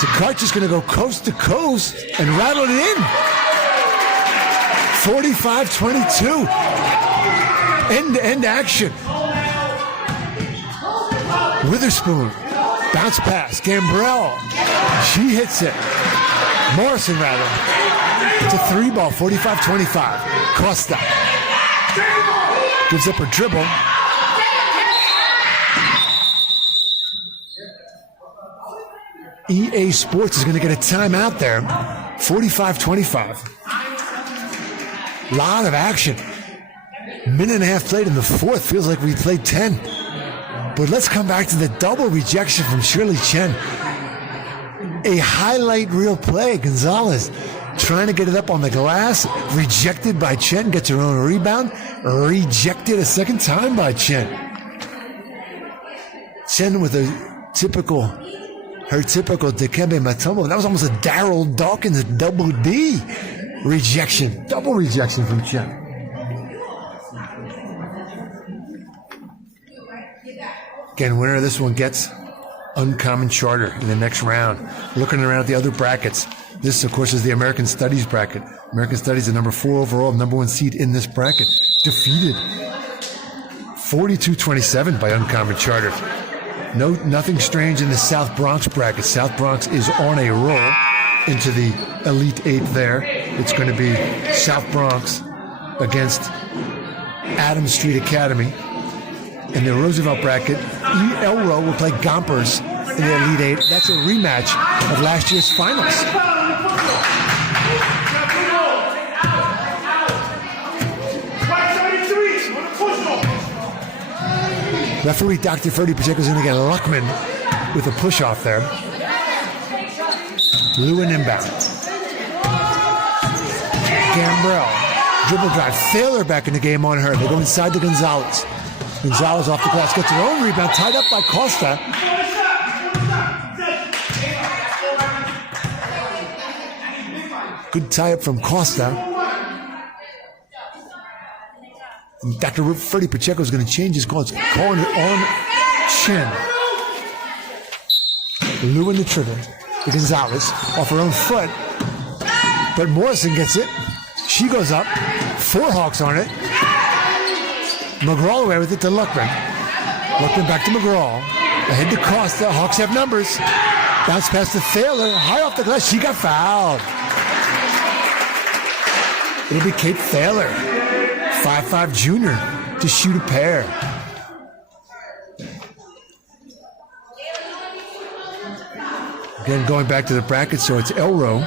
Tukarczyk's going to go coast to coast and rattle it in. 45-22. End-to-end action. Witherspoon. Bounce pass. Gambrell. She hits it. Morrison, rather. It's a 3-ball, 45-25. Costa. Gives up her dribble. EA Sports is going to get a timeout there. 45-25. Lot of action. Minute and a half played in the fourth. Feels like we played 10. But let's come back to the double rejection from Shirley Chen. A highlight reel play. Gonzalez trying to get it up on the glass. Rejected by Chen. Gets her own rebound. Rejected a second time by Chen. Chen with her typical Dikembe Mutombo. That was almost a Darryl Dawkins double D rejection. Double rejection from Chen. Again, winner of this one gets Uncommon Charter in the next round. Looking around at the other brackets. This, of course, is the American Studies bracket. American Studies, the number 4 overall, number 1 seed in this bracket. Defeated 42-27 by Uncommon Charter. Nothing strange in the South Bronx bracket. South Bronx is on a roll into the Elite 8 there. It's going to be South Bronx against Adams Street Academy. In the Roosevelt bracket, Elro will play Gompers in the Elite 8. That's a rematch of last year's finals. Referee Dr. Ferdy Pacheco is going to get Luckman with a push-off there. Lewin inbound. Gambrell. Dribble drive. Thaler back in the game on her. They go inside to Gonzalez. Gonzalez off the glass. Gets her own rebound. Tied up by Costa. Good tie-up from Costa. And Dr. Ferdy Pacheco is going to change his call. It's calling it on Chen. Lewin the trigger. To Gonzalez off her own foot. But Morrison gets it. She goes up. 4 Hawks on it. McGraw away with it to Luckman. Luckman back to McGraw. Ahead to Costa. Hawks have numbers. Bounce pass to Thaler. High off the glass. She got fouled. It'll be Kate Thaler. 5'5" junior to shoot a pair. Again, going back to the bracket, so it's Elro.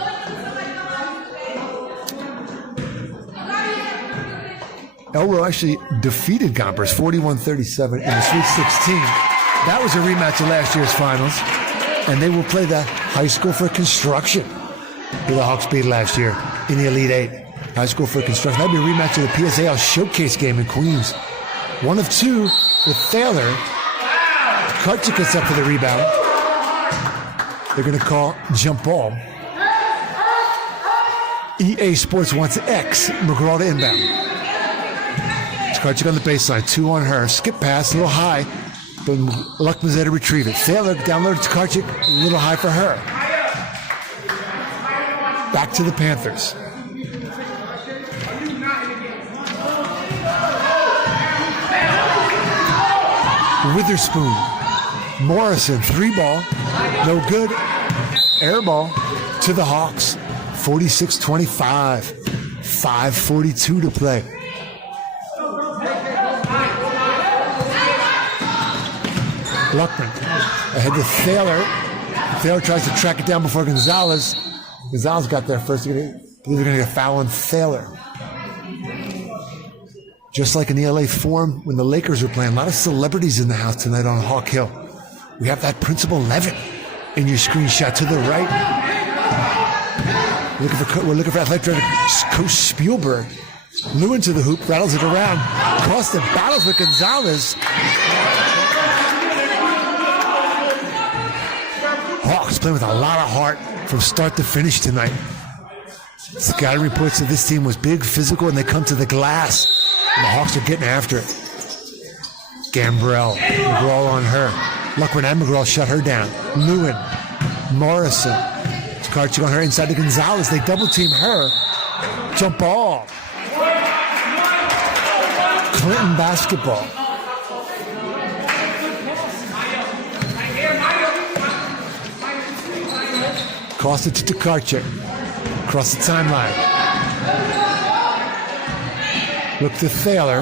Elro actually defeated Gompers 41-37 in the Sweet 16. That was a rematch of last year's finals. And they will play the High School for Construction, who the Hawks beat last year in the Elite 8. High School for Construction. That'll be a rematch of the PSAL Showcase game in Queens. 1 of 2 with Thaler. Tukarczyk gets up for the rebound. They're going to call jump ball. EA Sports wants X. McGraw to inbound. Tukarczyk on the baseline. 2 on her. Skip pass, a little high. But Luckman's there to retrieve it. Thaler down low to Tukarczyk. A little high for her. Back to the Panthers. Witherspoon. Morrison. 3-ball. No good. Air ball to the Hawks. 46-25. 5:42 to play. Luckman ahead to Thaler. Thaler tries to track it down before Gonzalez. Gonzalez got there first. I believe they're going to get a foul on Thaler. Just like in the LA Forum when the Lakers were playing. A lot of celebrities in the house tonight on Hawk Hill. We have that Principal Levin in your screenshot to the right. We're looking for athletic director Coach Spielberg. Lewin to the hoop, rattles it around. Costa battles with Gonzalez. Hawks playing with a lot of heart from start to finish tonight. Scouting reports that this team was big, physical, and they come to the glass. And the Hawks are getting after it. Gambrell, McGraw on her. Luckman and McGraw shut her down. Lewin, Morrison. Karchik on her inside to Gonzalez. They double team her. Jump ball. Clinton basketball. Costa to Karchik. Across the timeline. Look to Thaler.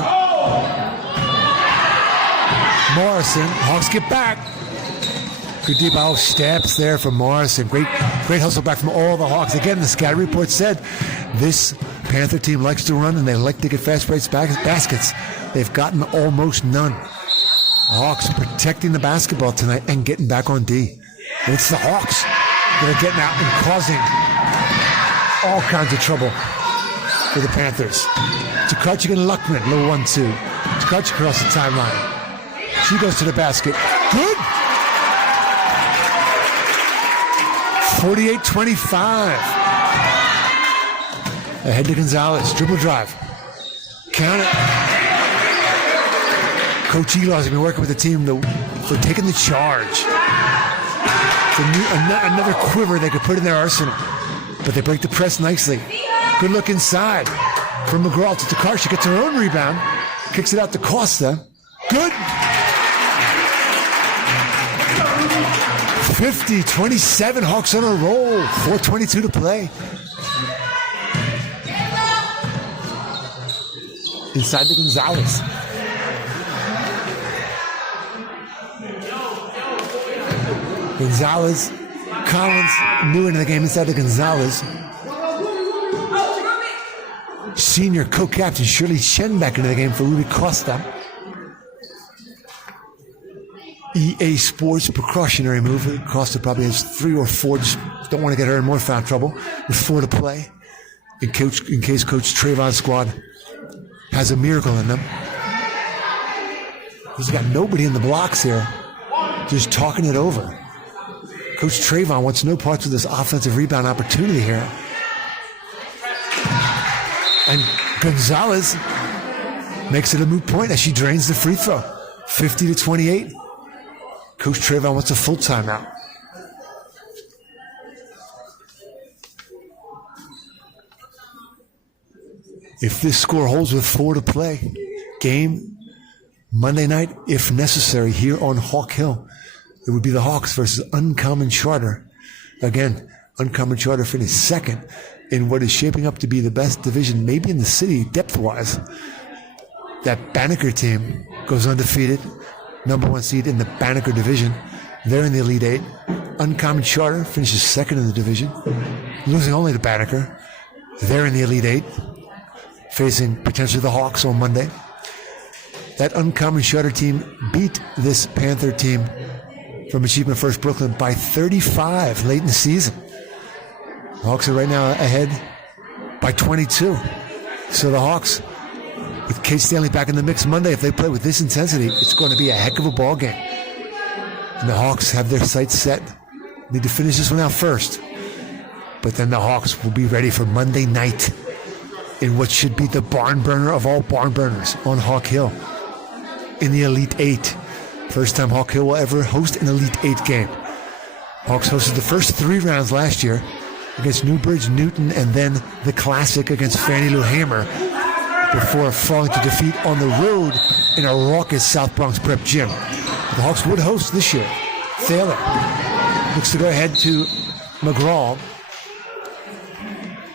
Morrison. Hawks get back. Good deep out steps there from Morrison. Great hustle back from all the Hawks. Again, the scout report said this Panther team likes to run and they like to get fast break baskets. They've gotten almost none. The Hawks protecting the basketball tonight and getting back on D. And it's the Hawks that are getting out and causing all kinds of trouble for the Panthers. Tkaczyk and Luckman, low 1-2. Tkaczyk across the timeline. She goes to the basket. Good. 48-25. Ahead to Gonzalez. Dribble drive. Count it. Coach Eloy has been working with the team for taking the charge. Another quiver they could put in their arsenal. But they break the press nicely. Good look inside. From McGraw to Takar. She gets her own rebound. Kicks it out to Costa. Good. 50-27. Hawks on a roll. 4:22 to play. Inside to Gonzalez. Gonzalez. Collins new into the game inside to Gonzalez. Senior co-captain Shirley Chen back into the game for Ruby Costa. EA Sports precautionary move. Costa probably has 3 or 4. Just don't want to get her in more foul trouble. With 4 to play. In case Coach Trayvon's squad has a miracle in them. He's got nobody in the blocks here. Just talking it over. Coach Trayvon wants no parts of this offensive rebound opportunity here. And Gonzalez makes it a moot point as she drains the free throw. 50-28. Coach Trayvon wants a full timeout. If this score holds with 4 to play, game Monday night, if necessary, here on Hawk Hill, it would be the Hawks versus Uncommon Charter. Again, Uncommon Charter finished second in what is shaping up to be the best division, maybe in the city, depth-wise. That Banneker team goes undefeated, number 1 seed in the Banneker division. They're in the Elite 8. Uncommon Charter finishes second in the division, losing only to Banneker. They're in the Elite 8, facing potentially the Hawks on Monday. That Uncommon Charter team beat this Panther team from Achievement First Brooklyn by 35 late in the season. The Hawks are right now ahead by 22. So the Hawks, with Kate Stanley back in the mix Monday, if they play with this intensity, it's going to be a heck of a ball game. And the Hawks have their sights set. Need to finish this one out first. But then the Hawks will be ready for Monday night in what should be the barn burner of all barn burners on Hawk Hill in the Elite 8. First time Hawk Hill will ever host an Elite 8 game. Hawks hosted the first 3 rounds last year against Newbridge, Newton, and then the Classic against Fannie Lou Hammer before falling to defeat on the road in a raucous South Bronx prep gym. The Hawks would host this year. Thaler looks to go ahead to McGraw.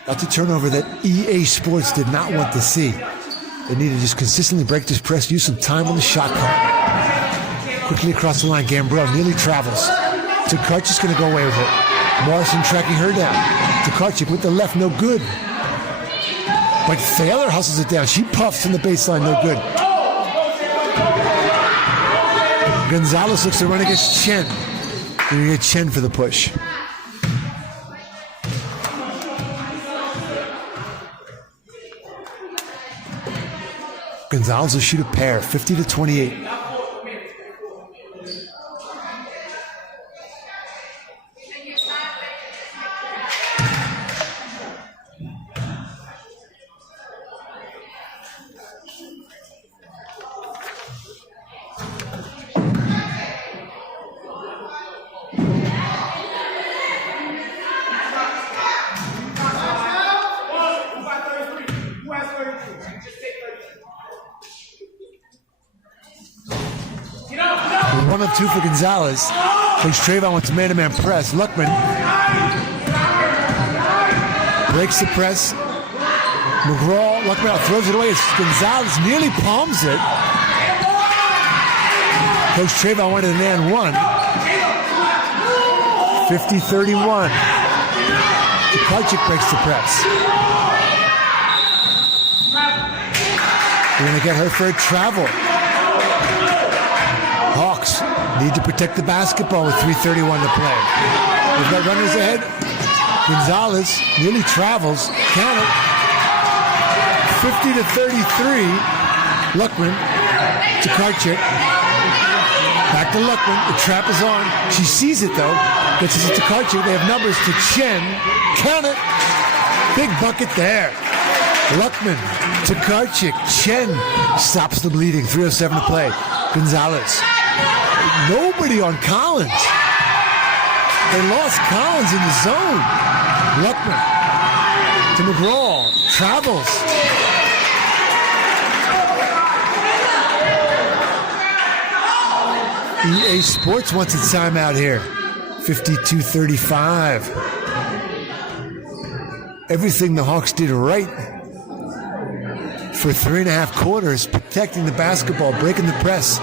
That's a turnover that EA Sports did not want to see. They need to just consistently break this press, use some time on the shot clock. Quickly across the line, Gambrell nearly travels. Tkaczyk's going to go away with it. Morrison tracking her down. Tkaczyk with the left, no good. But Thaler hustles it down. She puffs from the baseline, no good. Gonzalez looks to run against Chen. And you get Chen for the push. Gonzalez will shoot a pair, 50-28. One of two for Gonzalez. Coach Trayvon wants a man-to-man press. Luckman breaks the press. McGraw, Luckman throws it away. It's Gonzalez nearly palms it. Coach Trayvon wanted an and one. 50-31. Tukarczyk breaks the press. We're going to get her for a travel. Hawks need to protect the basketball with 3:31 to play. They've got runners ahead. Gonzalez nearly travels. Count it. 50-33. Luckman. Tukarczyk. Back to Luckman. The trap is on. She sees it though. Gets it to Tukarczyk. They have numbers to Chen. Count it. Big bucket there. Luckman. Tukarczyk. Chen stops the bleeding. 3:07 to play. Gonzalez. Nobody on Collins. They lost Collins in the zone. Luckman to McGraw. Travels. EA Sports wants a timeout here. 52-35. Everything the Hawks did right for 3.5 quarters, protecting the basketball, breaking the press.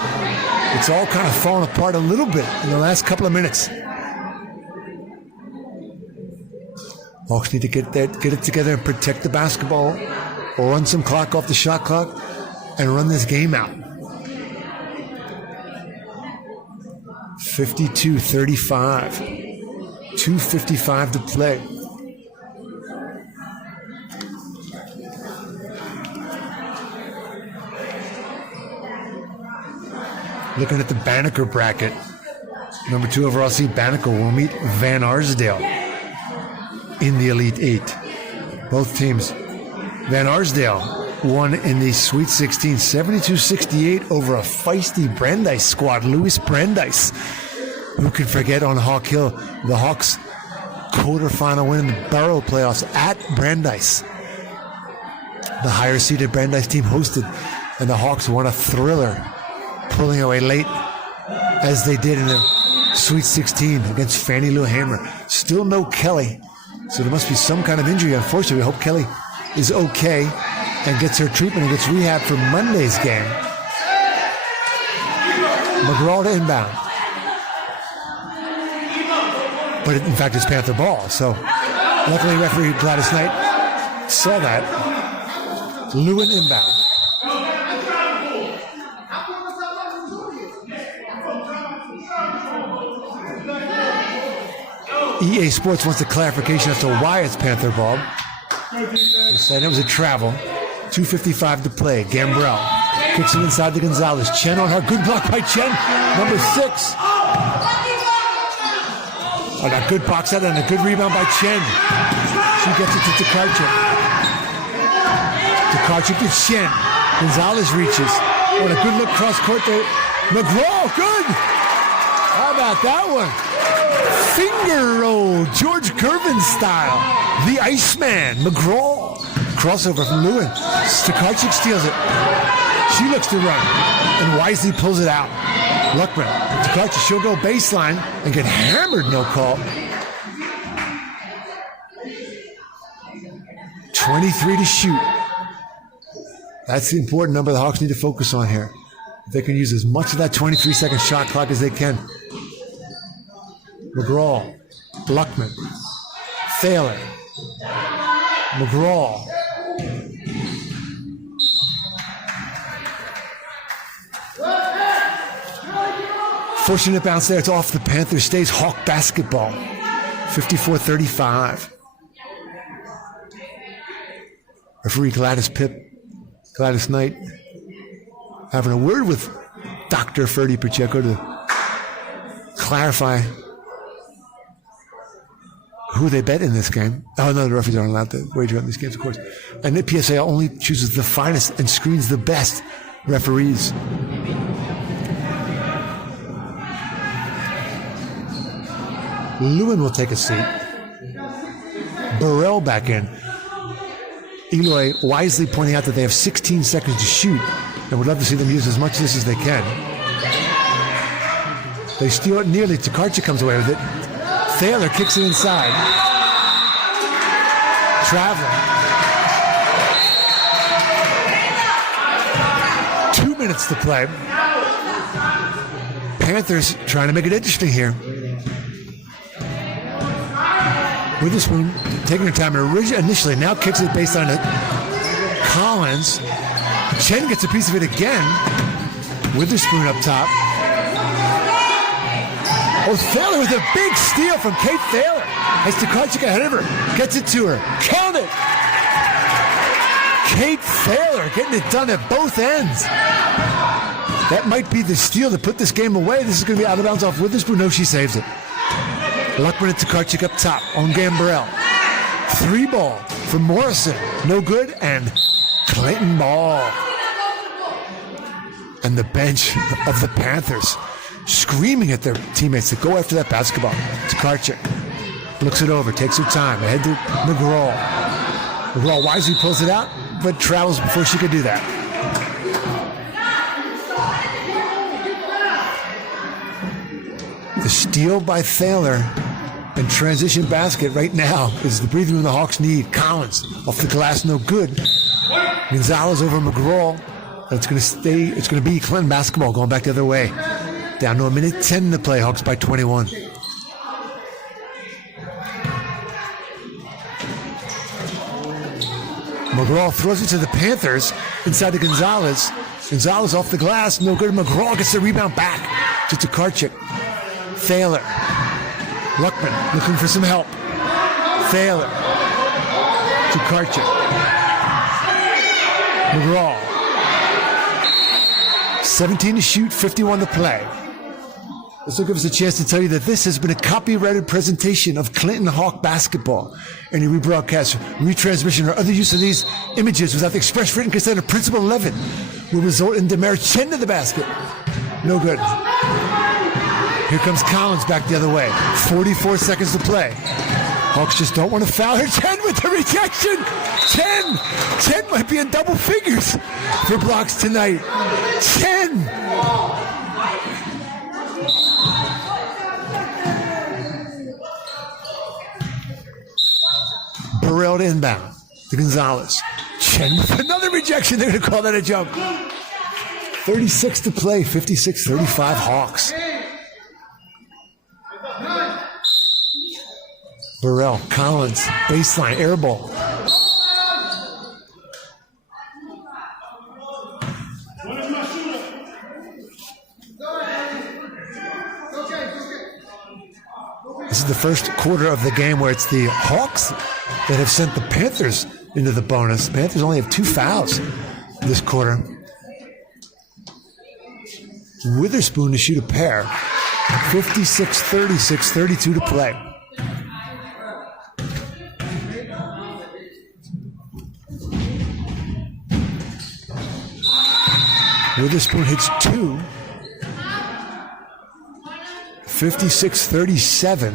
It's all kind of fallen apart a little bit in the last couple of minutes. Hawks need to get it together and protect the basketball, or run some clock off the shot clock and run this game out. 52-35. 2:55 to play. Looking at the Banneker bracket, number 2 overall seed Banneker will meet Van Arsdale in the Elite Eight. Both teams. Van Arsdale won in the Sweet 16, 72-68 over a feisty Brandeis squad. Louis Brandeis. Who can forget on Hawk Hill, the Hawks' quarterfinal win in the Borough playoffs at Brandeis. The higher seeded Brandeis team hosted, and the Hawks won a thriller, pulling away late as they did in the Sweet 16 against Fannie Lou Hammer. Still no Kelly, so there must be some kind of injury. Unfortunately, we hope Kelly is okay and gets her treatment and gets rehab for Monday's game. McGraw to inbound. But in fact, it's Panther ball, so luckily referee Gladys Knight saw that. Lewin inbound. EA Sports wants a clarification as to why it's Panther ball. They said it was a travel. 2:55 to play. Gambrell kicks it inside to Gonzalez. Chen on her. Good block by Chen. Number 6. And a good box out and a good rebound by Chen. She gets it to Tukarczyk. Tukarczyk to Chen. Gonzalez reaches. What a good look cross court there. McGraw, good. How about that one? Finger roll, George Gervin style. The Iceman, McGraw. Crossover from Lewin. Tukarczyk steals it. She looks to run and wisely pulls it out. Luckman. Tukarczyk, she'll go baseline and get hammered, no call. 23 to shoot. That's the important number the Hawks need to focus on here. They can use as much of that 23-second shot clock as they can. McGraw, Luckman, failing. McGraw. Fortunate bounce there. It's off the Panthers. Stays Hawk basketball. 54-35. Referee Gladys Knight having a word with Dr. Ferdy Pacheco to clarify who they bet in this game. Oh, no, the referees aren't allowed to wager on these games, of course. And the PSAL only chooses the finest and screens the best referees. Lewin will take a seat. Burrell back in. Eloy wisely pointing out that they have 16 seconds to shoot and would love to see them use as much of this as they can. They steal it nearly. Tokarczyk comes away with it. Thaler kicks it inside. Traveling. 2 minutes to play. Panthers trying to make it interesting here. Witherspoon taking her time initially, now kicks it based on it. Collins. Chen gets a piece of it again. Witherspoon up top. Oh, Thaler with a big steal from Kate Thaler. As Tokarczyk ahead of her. Gets it to her. Count it! Kate Thaler getting it done at both ends. That might be the steal to put this game away. This is going to be out of bounds off Witherspoon. No, she saves it. Luckman and Tokarczyk up top on Gambrell. 3 ball from Morrison. No good. And Clayton Ball. And the bench of the Panthers screaming at their teammates to go after that basketball. Tokarczyk looks it over, takes her time, ahead to McGraw. McGraw wisely pulls it out, but travels before she could do that. The steal by Thaler and transition basket right now is the breathing room the Hawks need. Collins off the glass, no good. Gonzalez over McGraw. It's going to be Clinton basketball going back the other way. Down to 1:10 to play. Hawks by 21. McGraw throws it to the Panthers inside to Gonzalez. Gonzalez off the glass, no good. McGraw gets the rebound back to Tokarczyk. Thaler. Luckman looking for some help. Thaler. Tokarczyk. McGraw. 17 to shoot, 51 to play. This will give us a chance to tell you that this has been a copyrighted presentation of Clinton Hawk basketball. Any rebroadcast, retransmission, or other use of these images without the express written consent of Principal 11 will result in demerit Chen to the basket. No good. Here comes Collins back the other way. 44 seconds to play. Hawks just don't want to foul her. Chen with the rejection. Chen might be in double figures for blocks tonight. Chen. Burrell to inbound to Gonzalez. Chen with another rejection. They're going to call that a jump. 36 to play. 56-35 Hawks. Burrell, Collins, baseline, air ball. This is the first quarter of the game where it's the Hawks that have sent the Panthers into the bonus. The Panthers only have 2 fouls this quarter. Witherspoon to shoot a pair. 56-36, 32 to play. Witherspoon hits 2. 56-37.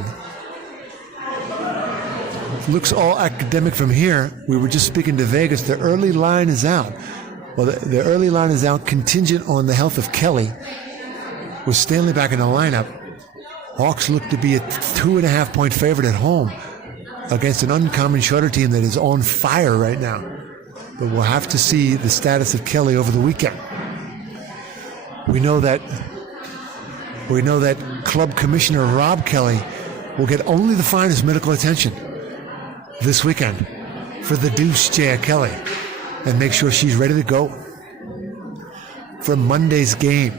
Looks all academic from here. We were just speaking to Vegas. The early line is out. Well, the early line is out contingent on the health of Kelly. With Stanley back in the lineup, Hawks look to be a 2.5-point favorite at home against an uncommon Shutter team that is on fire right now. But we'll have to see the status of Kelly over the weekend. We know that club commissioner Rob Kelly will get only the finest medical attention this weekend for the deuce, Jaya Kelly, and make sure she's ready to go for Monday's game,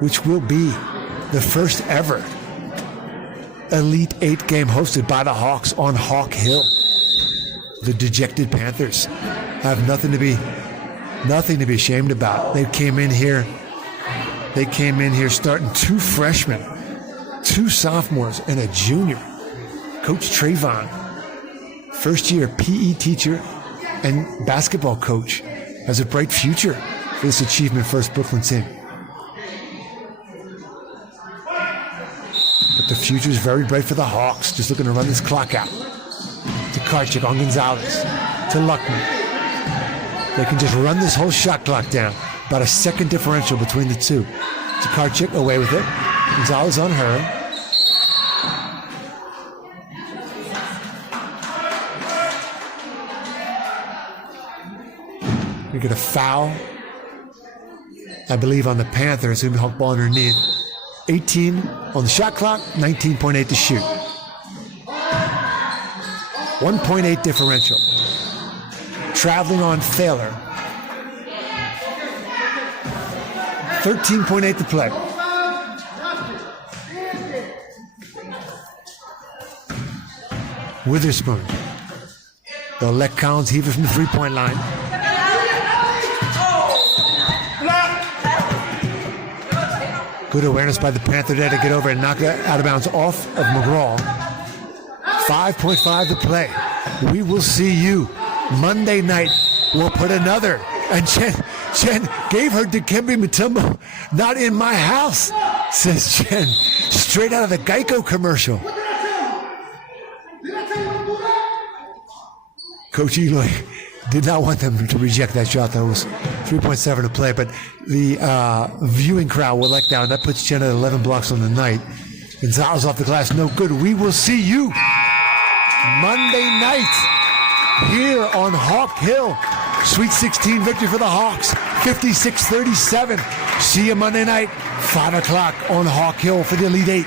which will be the first ever Elite 8 game hosted by the Hawks on Hawk Hill. The dejected Panthers have nothing to be Nothing to be ashamed about. They came in here starting 2 freshmen, 2 sophomores, and a junior. Coach Trayvon, first-year PE teacher and basketball coach, has a bright future for this Achievement First Brooklyn team. But the future is very bright for the Hawks, just looking to run this clock out. To Karchik on Gonzalez, to Luckman. They can just run this whole shot clock down. About a second differential between the two. To Karchik, away with it. Gonzalez on her. We get a foul, I believe, on the Panthers. Who helped ball underneath. 18 on the shot clock, 19.8 to shoot. 1.8 differential. Traveling on Thaler. 13.8 to play. Witherspoon. They'll let Collins heave it from the three-point line. Good awareness by the Panther there to get over and knock it out of bounds off of McGraw. 5.5 to play. We will see you Monday night. We'll put another. And Jen gave her Dikembe Mutombo. Not in my house, says Jen. Straight out of the Geico commercial. Coach Eloy did not want them to reject that shot. That was 3.7 to play, but the viewing crowd will like that, and that puts Jen at 11 blocks on the night. Gonzalez off the glass, no good. We will see you Monday night here on Hawk Hill. Sweet 16 victory for the Hawks, 56-37. See you Monday night, 5 o'clock on Hawk Hill for the Elite Eight.